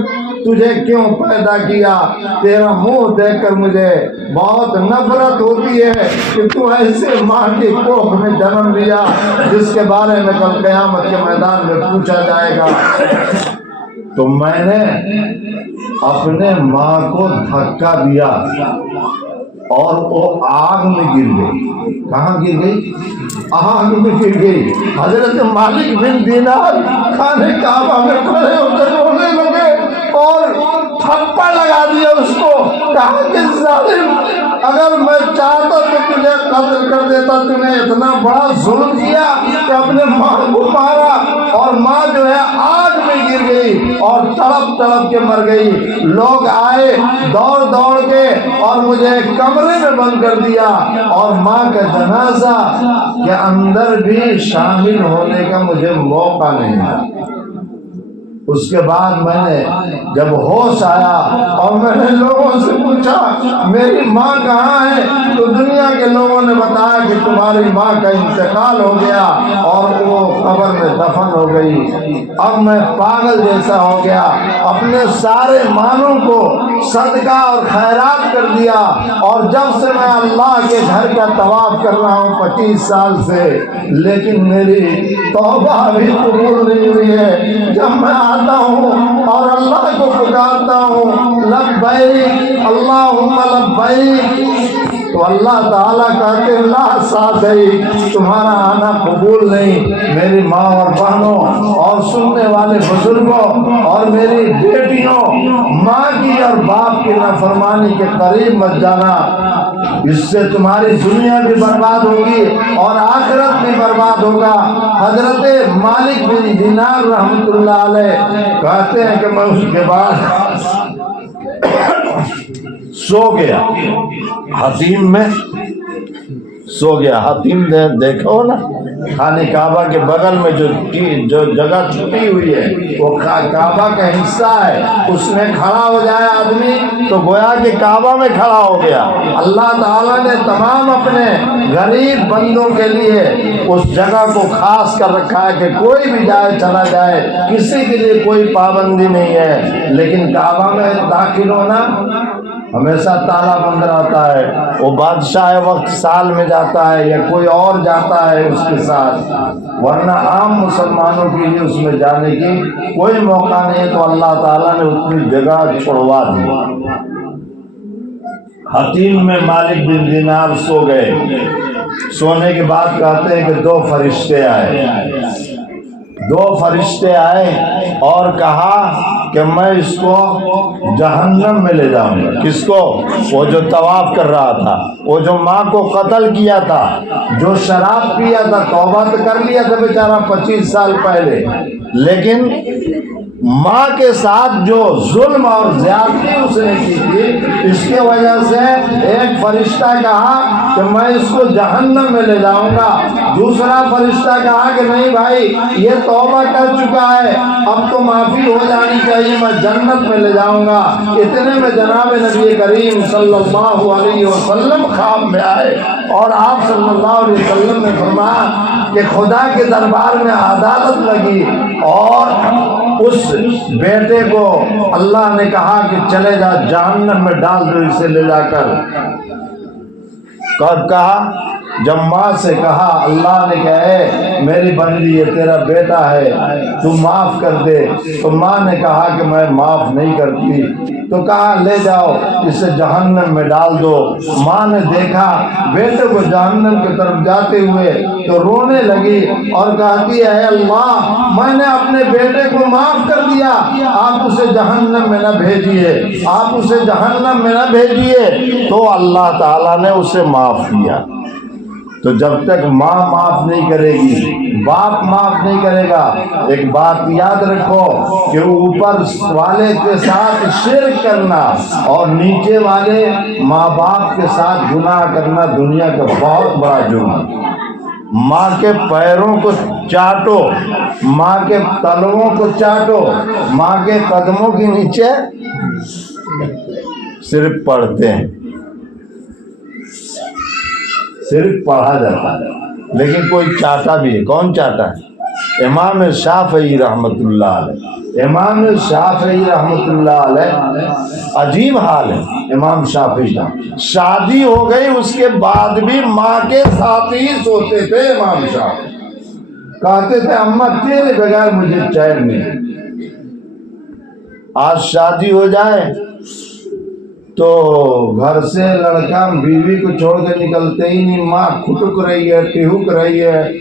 تجھے کیوں پیدا کیا؟ تیرا منہ دیکھ کر مجھے بہت نفرت ہوتی ہے کہ تو ایسے ماں کی کوکھ میں جنم لیا جس کے بارے میں کل قیامت کے میدان میں پوچھا جائے گا۔ تو میں نے اپنے ماں کو دھکا دیا اور وہ آگ میں گر گئی۔ کہاں گر گئی؟ آگ میں گر گئی۔ حضرت مالک بن دینار خانے کعبہ میں کھڑے ہو کر رونے لگے اور تھپڑ لگا دیا اس کو، کہا کہ ظالم، اگر میں چاہتا تو تجھے قتل کر دیتا، تم نے اتنا بڑا ظلم کیا کہ اپنے ماں کو مارا، اور ماں جو ہے آگ میں گر گئی اور تڑپ تڑپ کے مر گئی۔ لوگ آئے دوڑ دوڑ کے اور مجھے کمرے میں بند کر دیا، اور ماں کا جنازہ کے اندر بھی شامل ہونے کا مجھے موقع نہیں ملا۔ اس کے بعد میں نے جب ہوش آیا اور میں نے لوگوں سے پوچھا میری ماں کہاں ہے، تو دنیا کے لوگوں نے بتایا کہ تمہاری ماں کا انتقال ہو گیا اور وہ قبر میں دفن ہو گئی۔ اب میں پاگل جیسا ہو گیا، اپنے سارے مالوں کو صدقہ اور خیرات کر دیا، اور جب سے میں اللہ کے گھر کا طواف کر رہا ہوں 25 سال سے، لیکن میری توبہ بھی قبول نہیں ہوئی ہے۔ جب میں آتا ہوں اور اللہ کو پکارتا ہوں لبیک اللہم لبیک، تو اللہ تعالیٰ کہتے ہیں لا سعدیک، تمہارا آنا قبول نہیں۔ میری ماں اور بہنوں اور سننے والے بزرگوں اور میری بیٹیوں، ماں کی اور باپ کی نافرمانی کے قریب مت جانا۔ اس سے تمہاری دنیا بھی برباد ہوگی اور آخرت بھی برباد ہوگا۔ حضرت مالک بن دینار رحمۃ اللہ علیہ کہتے ہیں کہ میں اس کے بعد سو گیا، حتیم میں سو گیا۔ حتیم دیکھو نا، خانہ کعبہ کے بغل میں جو جگہ چھپی ہوئی ہے وہ کعبہ کا حصہ ہے، اس میں کھڑا ہو جائے آدمی تو گویا کہ کعبہ میں کھڑا ہو گیا۔ اللہ تعالیٰ نے تمام اپنے غریب بندوں کے لیے اس جگہ کو خاص کر رکھا ہے کہ کوئی بھی جائے چلا جائے، کسی کے لیے کوئی پابندی نہیں ہے۔ لیکن کعبہ میں داخل ہونا ہمیشہ تالا بند رہتا ہے، وہ بادشاہ وقت سال میں جاتا ہے یا کوئی اور جاتا ہے اس کے ساتھ، ورنہ عام مسلمانوں کے لیے اس میں جانے کی کوئی موقع نہیں ہے۔ تو اللہ تعالیٰ نے اتنی جگہ چھوڑوا دی۔ حتیم میں مالک بن دینار سو گئے۔ سونے کے بعد کہتے ہیں کہ دو فرشتے آئے اور کہا کہ میں اس کو جہنم میں لے جاؤں گا۔ کس کو؟ وہ جو طواف کر رہا تھا، وہ جو ماں کو قتل کیا تھا، جو شراب پیا تھا، توبہ تو کر لیا تھا بیچارہ 25 سال پہلے، لیکن ماں کے ساتھ جو ظلم اور زیادتی اس نے کی تھی، اس کی وجہ سے ایک فرشتہ کہا کہ میں اس کو جہنم میں لے جاؤں گا۔ دوسرا فرشتہ کہا کہ نہیں بھائی، یہ توبہ کر چکا ہے، اب تو معافی ہو جانی چاہیے، میں جنت میں لے جاؤں گا۔ اتنے میں جناب نبی کریم صلی اللہ علیہ وسلم خواب میں آئے اور آپ صلی اللہ علیہ وسلم نے فرمایا کہ خدا کے دربار میں عدالت لگی اور اس بیٹے کو اللہ نے کہا کہ چلے جا جہنم میں ڈال دو اسے لے جا کر۔ کب کہا؟ جب ماں سے کہا، اللہ نے کہا میری بندی یہ تیرا بیٹا ہے، تو معاف کر دے، تو ماں نے کہا کہ میں معاف نہیں کرتی، تو کہا لے جاؤ اسے جہنم میں ڈال دو۔ ماں نے دیکھا بیٹے کو جہنم کی طرف جاتے ہوئے تو رونے لگی اور کہتی ہے اللہ، میں نے اپنے بیٹے کو معاف کر دیا، آپ اسے جہنم میں نہ بھیجیے، آپ اسے جہنم میں نہ بھیجیے۔ تو اللہ تعالیٰ نے اسے معاف کیا۔ تو جب تک ماں معاف نہیں کرے گی، باپ معاف نہیں کرے گا، ایک بات یاد رکھو کہ اوپر والے کے ساتھ شرک کرنا اور نیچے والے ماں باپ کے ساتھ گناہ کرنا دنیا کا بہت بڑا جرم ہے۔ ماں کے پیروں کو چاٹو، ماں کے تلووں کو چاٹو، ماں کے قدموں کے نیچے صرف پڑھتے ہیں، صرف پڑھا جاتا ہے، لیکن کوئی چاہتا بھی ہے۔ کون چاہتا ہے؟ امام شافعی رحمۃ اللہ علیہ۔ امام شافعی رحمۃ اللہ علیہ عجیب حال ہے امام شافعی کا، شادی ہو گئی اس کے بعد بھی ماں کے ساتھ ہی سوتے تھے۔ امام شافعی کہتے تھے اماں تیرے بغیر مجھے چین نہیں۔ آج شادی ہو جائے تو گھر سے لڑکا بیوی کو چھوڑ کے نکلتے ہی نہیں، ماں کھٹک رہی ہے، ٹہک رہی ہے،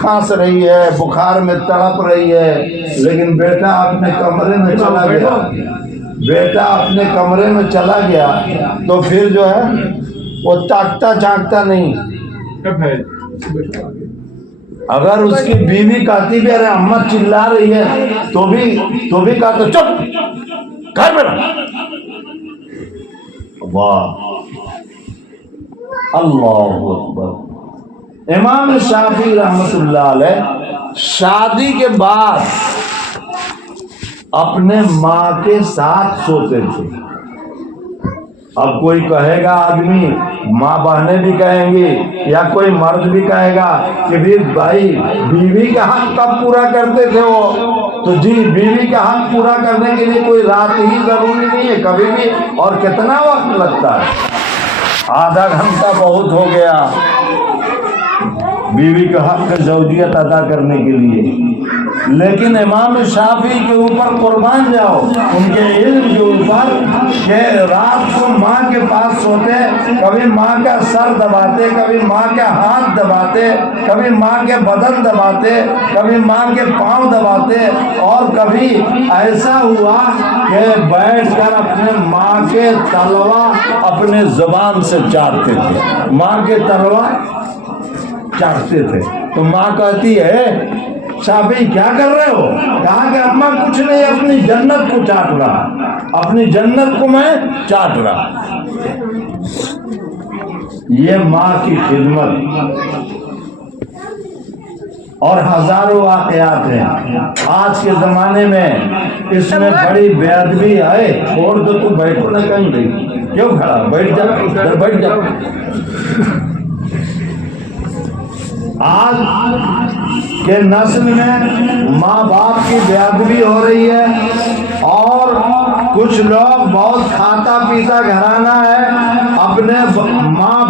کھانس رہی ہے، بخار میں تڑپ رہی ہے، لیکن بیٹا اپنے کمرے میں چلا گیا، بیٹا اپنے کمرے میں چلا گیا تو پھر جو ہے وہ تاکتا جھانکتا نہیں۔ اگر اس کی بیوی کہتی بھی ارے اماں چلا رہی ہے تو بھی کہتا چپ گھر میں رہ۔ واہ اللہ اکبر۔ امام شافعی رحمۃ اللہ علیہ شادی کے بعد اپنے ماں کے ساتھ سوتے تھے۔ اب کوئی کہے گا آدمی، ماں بہنیں بھی کہیں گی یا کوئی مرد بھی کہے گا کہ بھی بھائی بیوی کا حق کب پورا کرتے تھے وہ؟ تو جی بیوی کا حق پورا کرنے کے لیے کوئی رات ہی ضروری نہیں ہے، کبھی بھی، اور کتنا وقت لگتا ہے؟ آدھا گھنٹہ بہت ہو گیا بیوی کا حق زوجیت ادا کرنے کے لیے۔ لیکن امام شافعی کے اوپر قربان جاؤ، ان کے علم کے اوپر کہ رات کو ماں کے پاس سوتے کبھی ماں کا سر دباتے، کبھی ماں کا ہاتھ دباتے، کبھی ماں کے بدن دباتے، کبھی ماں کے پاؤں دباتے، اور کبھی ایسا ہوا کہ بیٹھ کر اپنے ماں کے تلوا اپنے زبان سے چاٹتے تھے، ماں کے تلوا چاٹتے تھے۔ تو ماں کہتی ہے صاحبی کیا کر رہے ہو؟ کہا کہ اماں کچھ نہیں، اپنی جنت کو چاٹ رہا، اپنی جنت کو میں چاٹ رہا۔ یہ ماں کی خدمت، اور ہزاروں واقعات ہیں آج کے زمانے میں۔ اس میں بڑی بے ادبی ہے، چھوڑ دو تو بیٹھو نہ کہیں گئی، کیوں کھڑا؟ بیٹھ جاؤ، ادھر بیٹھ جاؤ۔ آج کے نسل میں ماں باپ کی بے ادبی ہو رہی ہے، اور کچھ لوگ بہت کھاتا پیتا گھرانہ ہے، اپنے ماں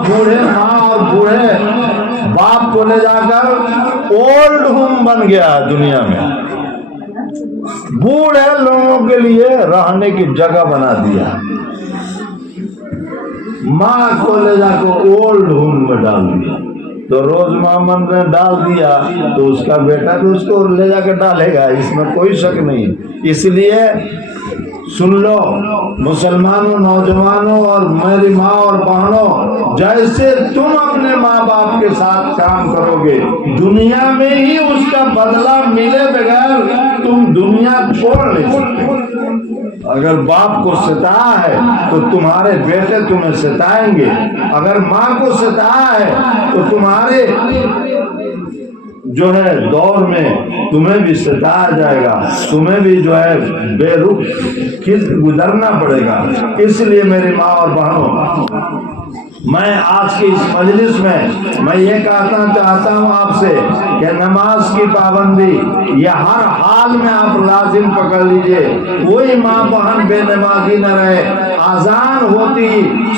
اور بوڑھے باپ کو لے جا کر اولڈ ہوم بن گیا ہے دنیا میں، بوڑھے لوگوں کے لیے رہنے کی جگہ بنا دیا، ماں کو لے جا کر اولڈ ہوم میں ڈال دیا۔ تو روز محمد نے ڈال دیا تو اس کا بیٹا بھی اس کو لے جا کے ڈالے گا، اس میں کوئی شک نہیں۔ اس لیے سن لو مسلمانوں، نوجوانوں اور میری ماں اور بہنوں، جیسے تم اپنے ماں باپ کے ساتھ کام کرو گے دنیا میں ہی اس کا بدلہ ملے بغیر تم دنیا چھوڑ نہیں سکتے۔ اگر باپ کو ستایا ہے تو تمہارے بیٹے تمہیں ستائیں گے، اگر ماں کو ستایا ہے تو تمہارے جو ہے دور میں تمہیں بھی ستایا جائے گا، تمہیں بھی جو ہے بے رخ گزرنا پڑے گا۔ اس لیے میری ماں اور بہنوں، میں آج کی اس مجلس میں یہ کہنا چاہتا ہوں آپ سے کہ نماز کی پابندی یہ ہر حال میں آپ لازم پکڑ لیجئے۔ کوئی ماں بہن بے نمازی نہ رہے۔ اذان ہوتی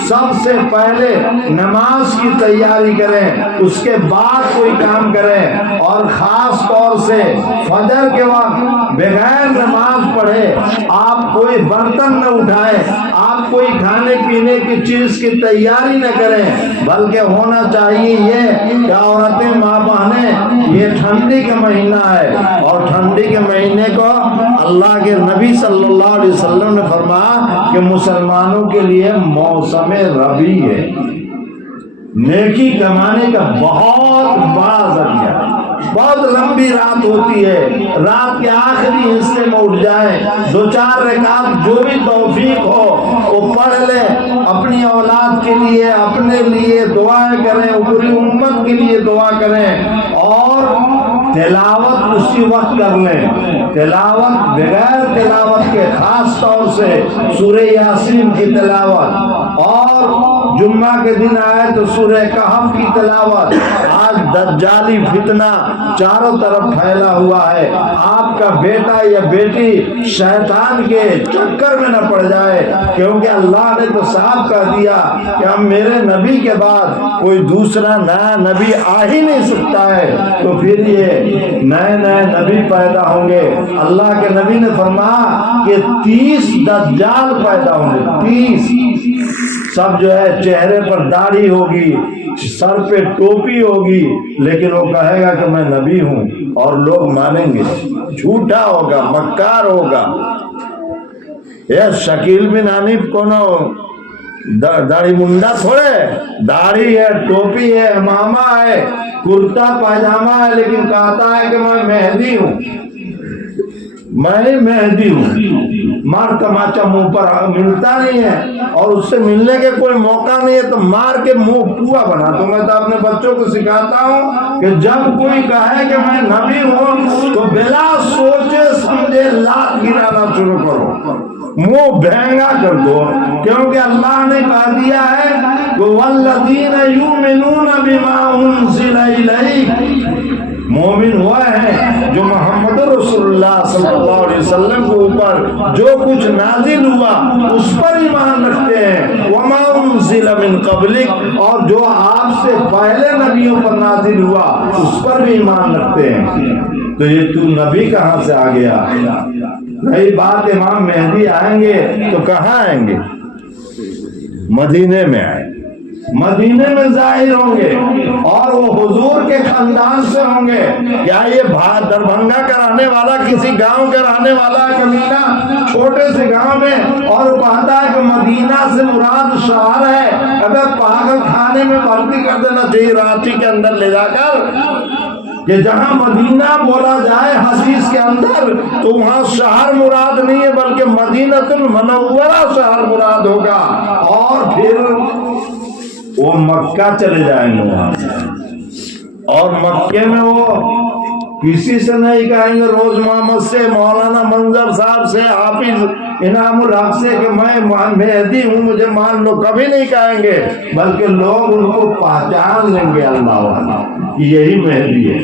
سب سے پہلے نماز کی تیاری کریں، اس کے بعد کوئی کام کریں، اور خاص طور سے فجر کے وقت بغیر نماز پڑھے آپ کوئی برتن نہ اٹھائیں، آپ کوئی کھانے پینے کی چیز کی تیاری نہ کریں، بلکہ ہونا چاہیے یہ کہ عورتیں، ماں بہنیں، یہ ٹھنڈی کا مہینہ ہے، اور ٹھنڈی کے مہینے کو اللہ کے نبی صلی اللہ علیہ وسلم نے فرمایا کہ مسلمانوں کے لیے موسم ربیع ہے، نیکی کمانے کا بہت بڑا ذریعہ ہے۔ بہت لمبی رات ہوتی ہے، رات کے آخری حصے میں اٹھ جائیں، 2-4 رکعت جو بھی توفیق ہو وہ پڑھ لیں، اپنی اولاد کے لیے، اپنے لیے دعائیں کریں، پوری امت کے لیے دعا کریں، اور تلاوت اسی وقت کر لیں۔ تلاوت بغیر تلاوت کے، خاص طور سے سورہ یاسین کی تلاوت، اور جمعہ کے دن آئے تو سورہ کہف کی تلاوت۔ آج دجالی فتنہ چاروں طرف پھیلا ہوا ہے، آپ کا بیٹا یا بیٹی شیطان کے چکر میں نہ پڑ جائے، کیونکہ اللہ نے تو صاف کہہ دیا کہ ہم میرے نبی کے بعد کوئی دوسرا نیا نبی آ ہی نہیں سکتا ہے، تو پھر یہ نئے نئے نبی پیدا ہوں گے۔ اللہ کے نبی نے فرمایا کہ 30 دجال پیدا ہوں گے، 30 سب جو ہے چہرے پر داڑھی ہوگی، سر پہ ٹوپی ہوگی، لیکن وہ کہے گا کہ میں نبی ہوں، اور لوگ مانیں گے، جھوٹا ہوگا، مکار ہوگا۔ یہ شکیل بن حنیف کون ہو؟ داڑھی منڈا تھوڑے، داڑھی ہے، ٹوپی ہے، امامہ ہے، کرتا پاجامہ ہے، لیکن کہتا ہے کہ میں مہدی ہوں، میں مہدی ہوں۔ مار تماچا منہ پر ملتا نہیں ہے، اور اس سے ملنے کے کوئی موقع نہیں ہے تو مار کے منہ پوا بنا۔ تو میں تو اپنے بچوں کو سکھاتا ہوں کہ جب کوئی کہے کہ میں نبی ہوں تو بلا سوچے سمجھے لات گرانا شروع کرو، منہ بھینگا کر دو، کیونکہ اللہ نے کہا دیا ہے کہ والذین یؤمنون بما انزل الیک، مومن وہ ہیں جو محمد رسول اللہ صلی اللہ علیہ وسلم کے اوپر جو کچھ نازل ہوا اس پر ایمان رکھتے ہیں، وما انزل من قبلک، اور جو آپ سے پہلے نبیوں پر نازل ہوا اس پر بھی ایمان رکھتے ہیں۔ تو یہ تو نبی کہاں سے آ گیا؟ رہی بات امام مہدی آئیں گے تو کہاں آئیں گے؟ مدینے میں آئیں، مدینے میں ظاہر ہوں گے اور وہ حضور کے خاندان سے ہوں گے. کیا یہ دربھنگا کا رہنے والا کسی گاؤں کا رہنے والا کمینہ چھوٹے سے گاؤں میں اور کہتا ہے کہ مدینہ سے مراد شہر ہے؟ ابے پاگل خانے میں بھرتی کر دینا چاہیے رانچی کے اندر لے جا کر کہ جہاں مدینہ بولا جائے حدیث کے اندر تو وہاں شہر مراد نہیں ہے بلکہ مدینۃ المنورہ شہر مراد ہوگا. اور پھر وہ مکہ چلے جائیں گے وہاں اور مکے میں وہ کسی سے نہیں کہیں گے روز محمد سے، مولانا منظر صاحب سے، حافظ انعام الحق سے کہ میں مہدی ہوں مجھے مان لو، کبھی نہیں کہیں گے، بلکہ لوگ ان کو پہچان لیں گے اللہ والا کہ یہی مہدی ہے.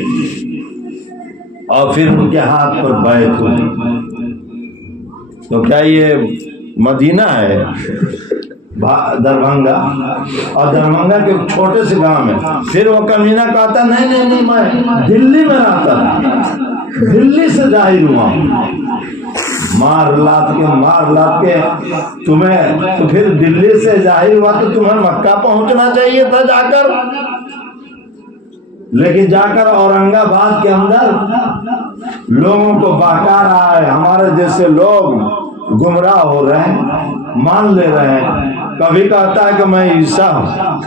اور پھر ان کے ہاتھ پر بیعت ہوگی. تو کیا یہ مدینہ ہے دربھنگا؟ اور دربھنگا کے چھوٹے سے گاؤں میں پھر وہ کمینہ کہتا نہیں میں دلی میں رہتا تھا، دلی سے ظاہر ہوا ہوں. مار لات کے تمہیں تو پھر دلی سے ظاہر ہوا تو تمہیں مکہ پہنچنا چاہیے تھا جا کر، لیکن جا کر اورنگ آباد کے اندر لوگوں کو بہکا رہا ہے. ہمارے جیسے لوگ گمراہ ہو رہے ہیں، مان لے رہے ہیں. کبھی کہتا ہے کہ میں عیسیٰ ہوں،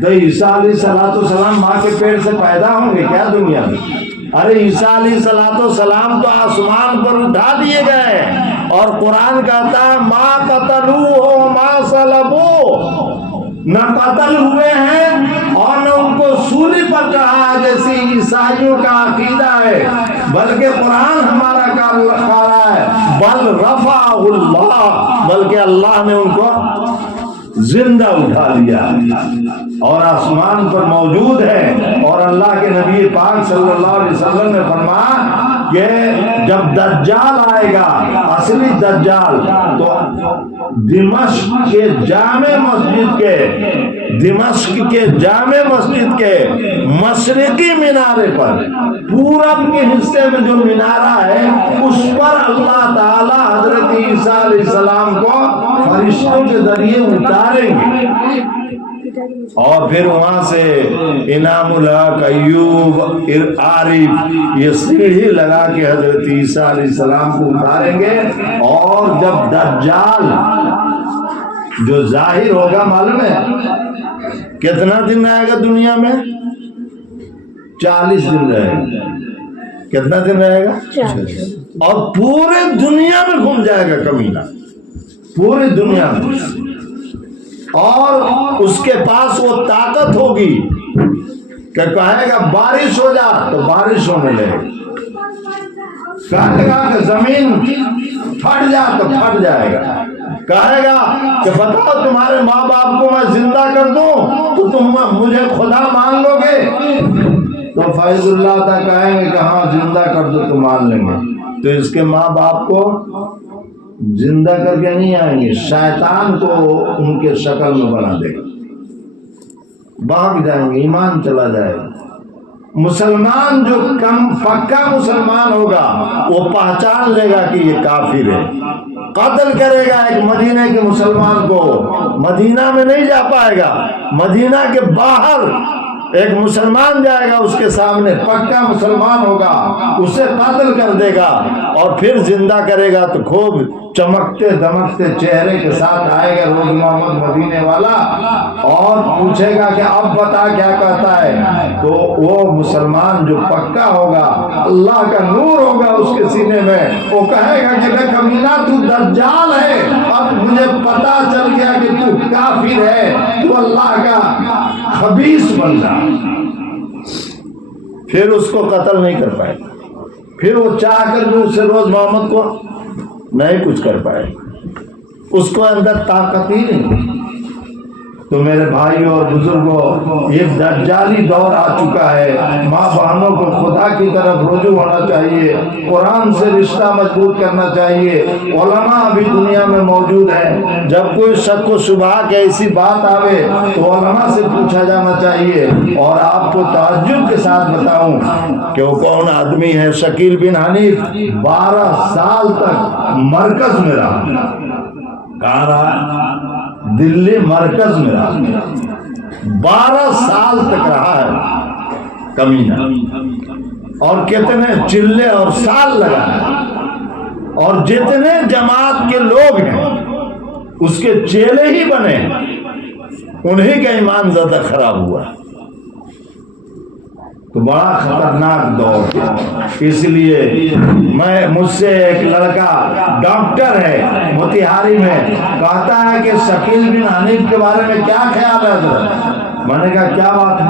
تو عیسیٰ علیہ السلام ماں کے پیٹ سے پیدا ہوں گے کیا دنیا میں؟ ارے عیسیٰ علیہ السلام تو آسمان پر اٹھا دیے گئے اور قرآن کہتا ہے ما قتلوہ ما صلبوہ، نہ قتل ہوئے ہیں اور نہ ان کو سولی پر چڑھا جیسی عیسائیوں کا عقیدہ ہے، بلکہ قرآن ہمارا کہہ رہا ہے بل رفعہ اللہ، بلکہ اللہ نے ان کو زندہ اٹھا لیا اور آسمان پر موجود ہے. اور اللہ کے نبی پاک صلی اللہ علیہ وسلم نے فرمایا کہ جب دجال آئے گا، اصلی دجال، تو دمشق کے جامع مسجد کے مشرقی مینارے پر، پورب کے حصے میں جو مینارہ ہے اس پر اللہ تعالی حضرت عیسیٰ علیہ السلام کو فرشتوں کے ذریعے اتاریں گے. اور پھر وہاں سے انعام الحق، ایوب، عارف یہ سیڑھی لگا کے حضرت عیسیٰ علیہ السلام کو اتاریں گے. اور جب دجال جو ظاہر ہوگا، معلوم ہے کتنا دن رہے گا دنیا میں؟ 40 دن رہے گا. کتنا دن رہے گا؟ 40. اور پورے دنیا میں گھوم جائے گا کمینہ، پوری دنیا میں. اور اس کے پاس وہ طاقت ہوگی کہ کہے گا بارش ہو جا تو بارش ہونے لگے، کہے گا کہ زمین پھٹ جا تو پھٹ جائے گا، کہے گا کہ بتاؤ تمہارے ماں باپ کو میں زندہ کر دوں تو تم مجھے خدا مان لو گے؟ تو فیض اللہ تعالیٰ کہیں گے کہ ہاں زندہ کر دو تو مان لیں گے. تو اس کے ماں باپ کو زندہ کر کے نہیں آئیں گے، شیطان کو ان کے شکل میں بنا دے گا، بھاگ جائیں گے، ایمان چلا جائے گا. مسلمان جو کم پکا مسلمان ہوگا وہ پہچان لے گا کہ یہ کافر ہے، قتل کرے گا. ایک مدینہ کے مسلمان کو مدینہ میں نہیں جا پائے گا، مدینہ کے باہر ایک مسلمان جائے گا، اس کے سامنے پکا مسلمان ہوگا، اسے قتل کر دے گا اور پھر زندہ کرے گا تو خوب چمکتے دمکتے چہرے کے ساتھ آئے گا روز محمد مدینے والا اور پوچھے گا کہ اب بتا کیا کہتا ہے. تو وہ مسلمان جو پکا ہوگا، اللہ کا نور ہوگا اس کے سینے میں، وہ کہے گا کہ کمینہ تو دجال ہے، اب مجھے پتا چل گیا کہ تو کافر ہے، تو اللہ کا خبیث بن جا. پھر اس کو قتل نہیں کر پائے، پھر وہ چاہ کر بھی اسے روز محمد کو نہیں کچھ کر پائے، اس کو اندر طاقت ہی نہیں. تو میرے بھائیوں اور بزرگوں، یہ دجالی دور آ چکا ہے. ماں بہنوں کو خدا کی طرف رجوع ہونا چاہیے، قرآن سے رشتہ مضبوط کرنا چاہیے. علماء ابھی دنیا میں موجود ہیں، جب کوئی شک و شبہ کہ ایسی بات آوے تو علماء سے پوچھا جانا چاہیے. اور آپ کو تعجب کے ساتھ بتاؤں کہ وہ کون آدمی ہے، شکیل بن حنیف 12 سال تک مرکز میں رہا، کہاں رہا؟ دلی مرکز میں رہا، 12 سال تک رہا ہے کمینہ، اور کتنے چلے اور سال لگا ہے، اور جتنے جماعت کے لوگ ہیں اس کے چیلے ہی بنے، انہیں کا ایمان زیادہ خراب ہوا۔ تو بڑا خطرناک دور ہے۔ اس لیے مجھ سے ایک لڑکا ڈاکٹر ہے موتیہاری میں، کہتا ہے کہ شکیل بن حنیف کے بارے میں کیا خیال ہے حضرت؟ میں نے کہا کیا بات ہے؟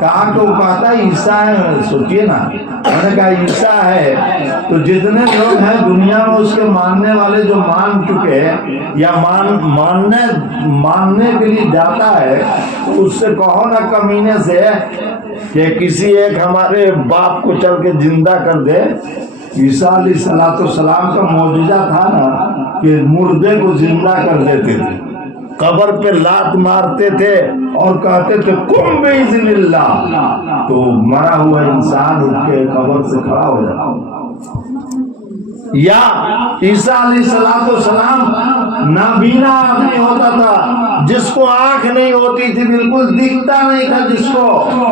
کہا کہ وہ کہتا ہے عیسیٰ ہے۔ سوچیے نا، میں نے کہا عیسیٰ ہے تو جتنے لوگ ہیں دنیا میں اس کے ماننے والے جو مان چکے یا ماننے کے لیے جاتا ہے، اس سے کہو نا کمینے سے کہ کسی ایک ہمارے باپ کو چل کے زندہ کر دے۔ عیسیٰ علیہ السلام کا معجزہ تھا نا کہ مردے کو زندہ کر دیتے تھے، قبر پہ لات مارتے تھے اور کہتے تھے قم بإذن اللہ، تو مرا ہوا انسان اٹھ کے قبر سے کھڑا ہو جاتا۔ یا عیسیٰ علیہ السلام نابینا آدمی ہوتا تھا، جس کو آنکھ نہیں ہوتی تھی، بالکل دکھتا نہیں تھا جس کو،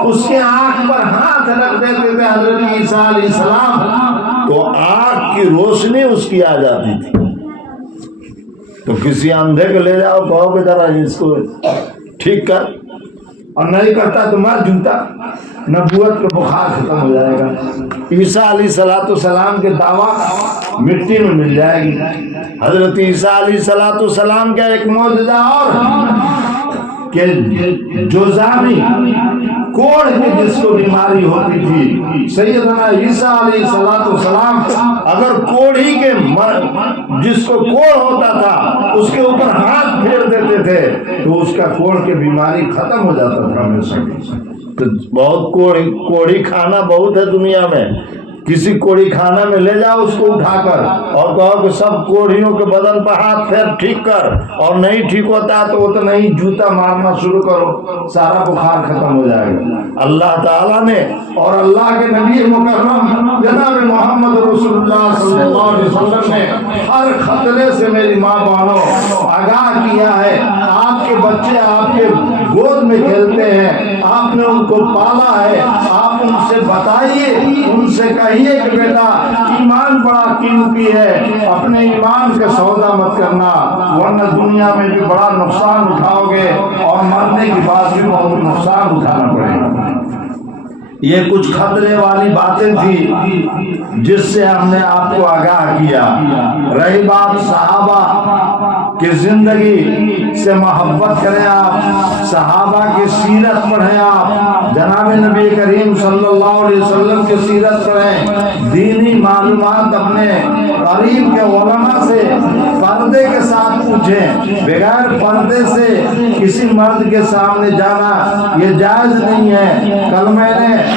اس کے آنکھ پر ہاتھ رکھ دیتے تھے حضرت عیسیٰ علیہ السلام تو آنکھ کی روشنی اس کی آ جاتی تھی۔ تو کسی اندھے کو لے جاؤ، کہو کہ ذرا اس کو ٹھیک کر، اور نہیں کرتا تو مار جوتا، نبوت کا بخار ختم ہو جائے گا۔ عیسیٰ علیہ السلام کے دعویٰ مٹی میں مل جائے گی۔ حضرت عیسیٰ علیہ السلام کا ایک معجزہ اور کہ جوزامی کوڑ کی جس کو بیماری ہوتی تھی، سیدنا عیسیٰ علیہ السلام اگر کوڑھی کے جس کو کوڑ ہوتا تھا اس کے اوپر ہاتھ پھیر دیتے تھے تو اس کا کوڑ کی بیماری ختم ہو جاتا تھا ہمیشہ۔ تو بہت کوڑھی کھانا بہت ہے دنیا میں، کسی کوڑی خانہ میں لے جاؤ اس کو اٹھا کر اور کہو کہ سب کوڑیوں کے بدن پر ہاتھ پھیر ٹھیک کر، اور نہیں ٹھیک ہوتا تو وہ تو نہیں جوتا مارنا شروع کرو، سارا بخار ختم ہو جائے گا۔ اللہ تعالیٰ نے اور اللہ کے نبی مکرم جناب محمد رسول اللہ صلی اللہ علیہ وسلم نے ہر خطرے سے میری ماں بہنوں آگاہ کیا ہے۔ آپ کے بچے آپ کے گود میں کھیلتے ہیں، آپ نے ان کو پالا ہے، آپ ان سے بتائیے، ان سے کہیے کہ بیٹا ایمان بڑا قیمتی ہے، اپنے ایمان کا سودا مت کرنا، ورنہ دنیا میں بھی بڑا نقصان اٹھاؤ گے اور مرنے کے بعد بھی بہت نقصان اٹھانا پڑے گا۔ یہ کچھ خطرے والی باتیں تھی جس سے ہم نے آپ کو آگاہ کیا۔ رہی بات صحابہ کی زندگی سے محبت کریں، آپ صحابہ کی سیرت پڑھیں، آپ جناب نبی کریم صلی اللہ علیہ وسلم کی سیرت پڑھیں، دینی معلومات اپنے قریب کے علماء سے پردے کے ساتھ پوچھیں۔ بغیر پردے سے کسی مرد کے سامنے جانا یہ جائز نہیں ہے۔ کل میں نے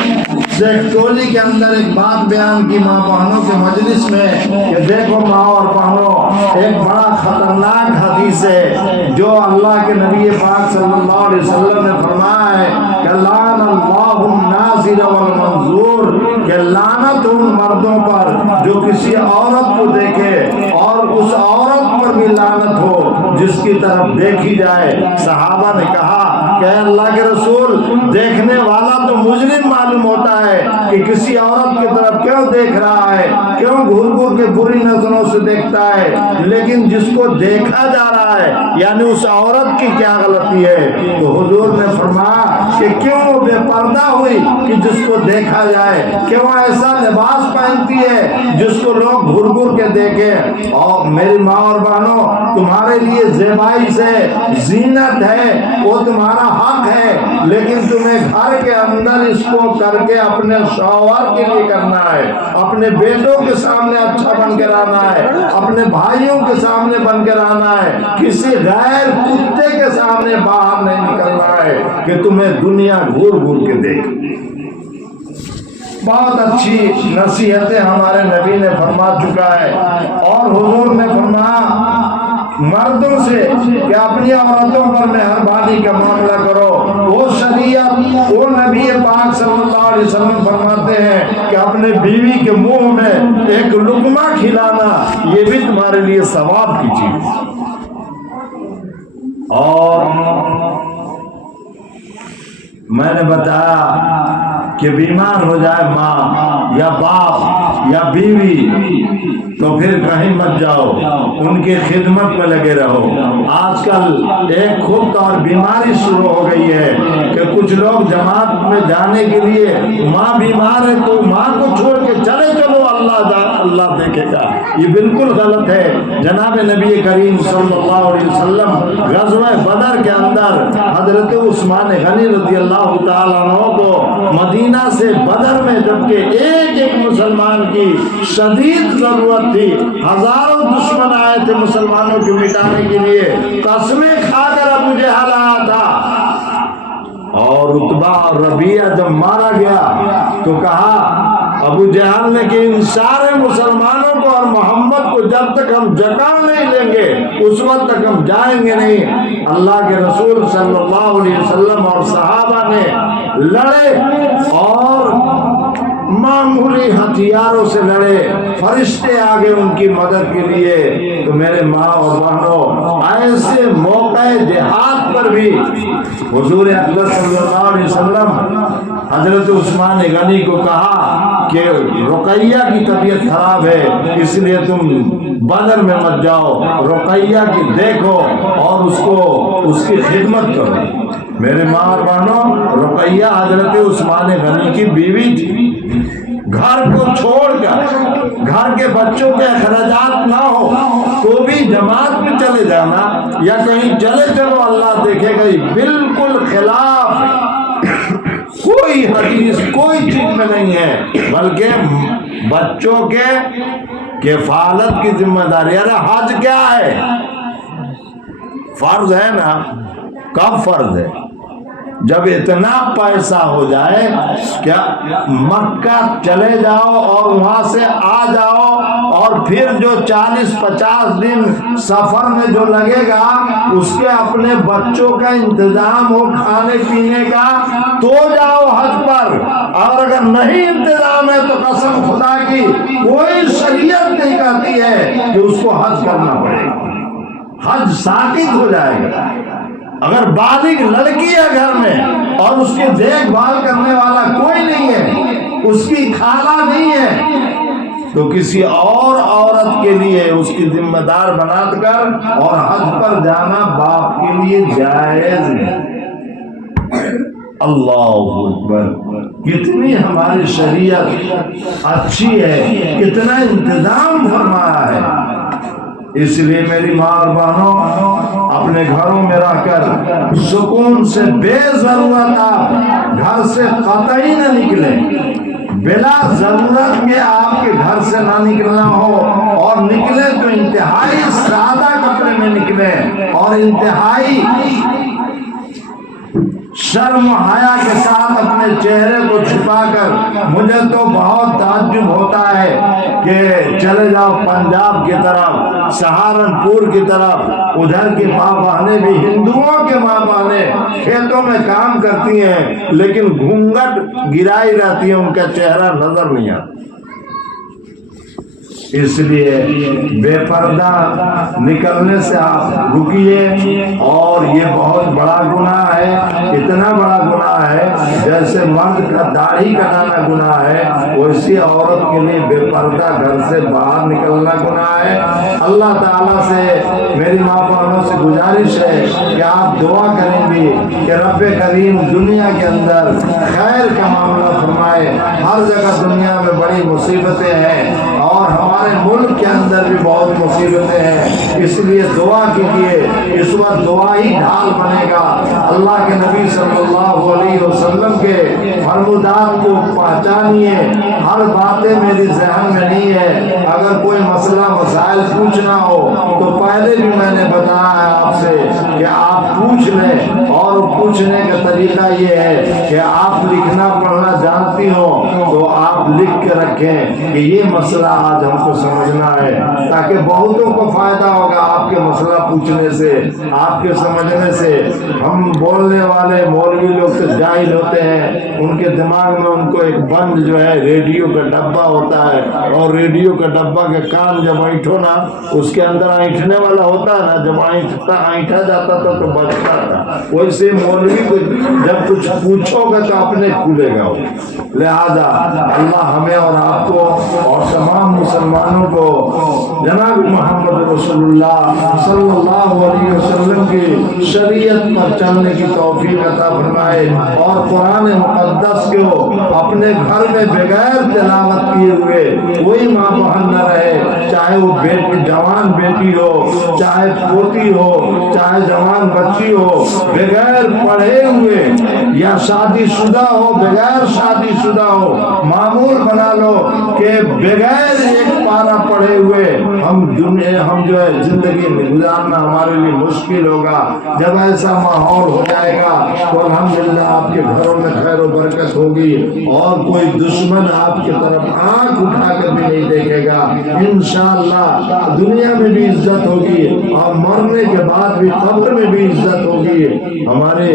شیخ ٹولی کے اندر ایک بات بیان کی ماں بہنوں کے مجلس میں کہ دیکھو ماں اور بہنوں، ایک بڑا خطرناک حدیث ہے جو اللہ کے نبی پاک صلی اللہ علیہ وسلم نے فرمایا ہے کہ لعن اللہ الناظر والمنظور، کہ لعنت ان مردوں پر جو کسی عورت کو دیکھے اور اس عورت پر بھی لعنت ہو جس کی طرف دیکھی جائے۔ صحابہ نے کہا کہ اللہ کے رسول، دیکھنے والا تو مجرم معلوم ہوتا ہے کہ کسی عورت کی طرف کیوں دیکھ رہا ہے، کیوں گھور گھور کے بری نظروں سے دیکھتا ہے، لیکن جس کو دیکھا جا رہا ہے یعنی اس عورت کی کیا غلطی ہے؟ تو حضور نے فرمایا کہ کیوں بے پردہ ہوئی کہ جس کو دیکھا جائے، کیوں ایسا لباس پہنتی ہے جس کو لوگ گھور گھور کے دیکھیں۔ اور میری ماں اور بہنوں، تمہارے لیے زیبائی سے زینت ہے، وہ تمہارا حق ہے، لیکن تمہیں گھر کے اندر اس کو کر کے اپنے شوہر کے لیے کرنا ہے، اپنے بیٹوں کے سامنے اچھا بن کے رہنا ہے، اپنے بھائیوں کے سامنے بن کے رہنا ہے، کسی غیر کتے کے سامنے باہر نہیں نکلنا ہے کہ تمہیں دنیا گھور گھور کے دیکھ۔ بہت اچھی نصیحتیں ہمارے نبی نے فرما چکا ہے، اور حضور نے فرمایا مردوں سے کہ اپنی عورتوں پر مہربانی کا معاملہ کرو۔ وہ شریعت، وہ نبی پاک صلی اللہ علیہ وسلم فرماتے ہیں کہ اپنے بیوی کے منہ میں ایک لقمہ کھلانا یہ بھی تمہارے لیے ثواب کی چیز۔ اور میں نے بتایا کہ بیمار ہو جائے ماں یا باپ یا بیوی تو پھر کہیں مت جاؤ، ان کی خدمت میں لگے رہو۔ آج کل ایک خود اور بیماری شروع ہو گئی ہے کہ کچھ لوگ جماعت میں جانے کے لیے ماں بیمار ہے تو ماں کو چھوڑ کے چلے چلو، اللہ دیکھے گا۔ یہ بالکل غلط ہے۔ جناب نبی کریم صلی اللہ علیہ وسلم غزوہ بدر کے اندر حضرت عثمان غنی رضی اللہ تعالیٰ عنہ کو مدینہ سے بدر میں جبکہ ایک ایک مسلمان کی شدید ضرورت تھی، ہزاروں دشمن آئے تھے مسلمانوں کو مٹانے کے لیے، قسمیں کھا کر ابو جہل آیا تھا، اور عتبہ اور ربیعہ جب مارا گیا تو کہا ابو جہل نے کہ ان سارے مسلمانوں کو اور محمد کو جب تک ہم جکڑ نہیں لیں گے اس وقت تک ہم جائیں گے نہیں۔ اللہ کے رسول صلی اللہ علیہ وسلم اور صحابہ نے لڑے اور معمولی ہتھیاروں سے لڑے، فرشتے آگے ان کی مدد کے لیے۔ تو میرے ماں اور بہنوں، ایسے موقع جہاد پر بھی حضور اکبر صلی اللہ علیہ وسلم حضرت عثمان غنی کو کہا کہ رقیہ کی طبیعت خراب ہے اس لیے تم بدر میں مت جاؤ، رقیہ کی دیکھو اور اس کی خدمت کرو۔ میرے ماں اور بہنوں، رقیہ حضرت عثمان غنی کی بیوی تھی۔ گھر کو چھوڑ کر گھر کے بچوں کے اخراجات نہ ہو تو بھی جماعت میں چلے جانا یا کہیں چلے چلو اللہ دیکھے گا، یہ بالکل خلاف کوئی حدیث کوئی چیز میں نہیں ہے، بلکہ بچوں کے کفالت کی ذمہ داری۔ ارے حج کیا ہے؟ فرض ہے نا؟ کب فرض ہے؟ جب اتنا پیسہ ہو جائے کیا مکہ چلے جاؤ اور وہاں سے آ جاؤ اور پھر جو 40-50 دن سفر میں جو لگے گا اس کے اپنے بچوں کا انتظام ہو کھانے پینے کا تو جاؤ حج پر، اور اگر نہیں انتظام ہے تو قسم خدا کی کوئی شریعت نہیں کہتی ہے کہ اس کو حج کرنا پڑے گا، حج ساقط ہو جائے گا۔ اگر بالغ لڑکی ہے گھر میں اور اس کی دیکھ بھال کرنے والا کوئی نہیں ہے، اس کی خالہ نہیں ہے، تو کسی اور عورت کے لیے اس کی ذمہ دار بنا کر اور حج پر جانا باپ کے لیے جائز ہے۔ اللہ اکبر، کتنی ہماری شریعت اچھی ہے، کتنا انتظام فرمایا ہے۔ اس لیے میری ماں اور بہنوں، اپنے گھروں میں رہ کر سکون سے بے ضرورت آپ گھر سے قطعی نہ نکلیں، بلا ضرورت کے آپ کے گھر سے نہ نکلنا ہو، اور نکلے تو انتہائی سادہ کپڑے میں نکلے اور انتہائی شرم و حیا کے ساتھ اپنے چہرے کو چھپا کر۔ مجھے تو بہت تعجب ہوتا ہے کہ چلے جاؤ پنجاب کی طرف، سہارنپور کی طرف، ادھر کی ماں بہنیں بھی، ہندوؤں کے ماں بہنیں کھیتوں میں کام کرتی ہیں لیکن گھونگھٹ گرائی رہتی ہے، ان کا چہرہ نظر نہیں آتا۔ اس لیے بے پردہ نکلنے سے آپ رکیے، اور یہ بہت بڑا گناہ ہے، اتنا بڑا گناہ ہے جیسے مرد کا داڑھی کٹانا گناہ ہے، ویسی عورت کے لیے بے پردہ گھر سے باہر نکلنا گناہ ہے۔ اللہ تعالیٰ سے میری ماں بہنوں سے گزارش ہے کہ آپ دعا کریں گی کہ رب کریم دنیا کے اندر خیر کا معاملہ فرمائے۔ ہر جگہ دنیا میں بڑی مصیبتیں ہیں اور ہمارے ملک کے اندر بھی بہت مصیبتیں ہیں، اس لیے دعا کیجیے، اس وقت دعا ہی ڈھال بنے گا۔ اللہ کے نبی صلی اللہ علیہ وسلم کے فرمودات کو پہچانیے، ہر باتیں میری ذہن میں نہیں ہے، اگر کوئی مسئلہ مسائل پوچھنا ہو تو پہلے بھی میں نے بتایا ہے آپ سے کہ آپ پوچھ لیں، اور پوچھنے کا طریقہ یہ ہے کہ آپ لکھنا پڑھنا جانتی ہو تو آپ آپ لکھ کے رکھیں کہ یہ مسئلہ آج ہم کو سمجھنا ہے، تاکہ بہتوں کو فائدہ ہوگا آپ کے مسئلہ پوچھنے سے، آپ کے سمجھنے سے۔ ہم بولنے والے مولوی لوگ تو جاہل ہوتے ہیں، ان کے دماغ میں ان کو ایک بند جو ہے ریڈیو کا ڈبہ ہوتا ہے، اور ریڈیو کا ڈبہ کے کان جب اینٹھو نا اس کے اندر اینٹھنے والا ہوتا ہے نا، جب اینٹھا جاتا تھا تو بچتا تھا، ویسے مولوی کو جب کچھ پوچھو گے تو اپنے کھلے گا وہ۔ لہذا اللہ ہمیں اور آپ کو اور تمام مسلمانوں کو جناب محمد رسول اللہ صلی اللہ علیہ وسلم کی شریعت پر چلنے کی توفیق عطا فرمائے، اور قرآن مقدس کو اپنے گھر میں بغیر تلاوت کیے ہوئے کوئی ماں بہن نہ رہے، چاہے وہ جوان بیٹی ہو، چاہے پوتی ہو، چاہے جوان بچی ہو، بغیر پڑھے ہوئے، یا شادی شدہ ہو بغیر شادی شدہ ہو، معمول بنا لو کہ بغیر ایک پارہ پڑھے ہوئے ہم جو ہے زندگی میں گزارنا ہمارے لیے مشکل ہوگا۔ جب ایسا ماحول ہو جائے گا تو الحمدللہ آپ کے گھروں میں خیر و برکت ہوگی، اور کوئی دشمن آپ کی طرف آنکھ اٹھا کر بھی نہیں دیکھے گا۔ انشاءاللہ دنیا میں بھی عزت ہوگی، اور مرنے کے بعد بھی قبر میں بھی عزت ہوگی۔ ہمارے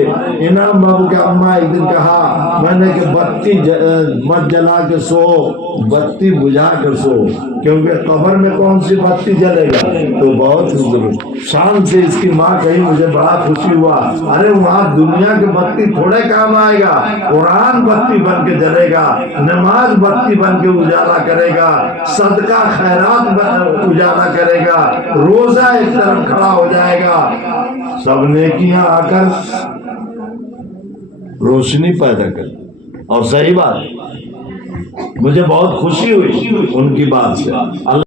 انعام بابو کے اماں ایک دن کہا میں نے کہ بتی مت جلا کے سو، بتی بجھا کر سو، کیونکہ قبر میں کون سی بتی جلے گا۔ تو بہت شان سے اس کی ماں کہی، مجھے بڑا خوشی ہوا، ارے وہاں دنیا کی بتی تھوڑے کام آئے گا، قرآن بتی بن کے جلے گا، نماز بتی بن کے اجالا کرے گا، صدقہ خیرات اجالا کرے گا، روزہ ایک طرف کھڑا ہو جائے گا، سب نیکیاں آ کر روشنی پیدا کر۔ اور صحیح بات، مجھے بہت خوشی ہوئی ان کی بات سے۔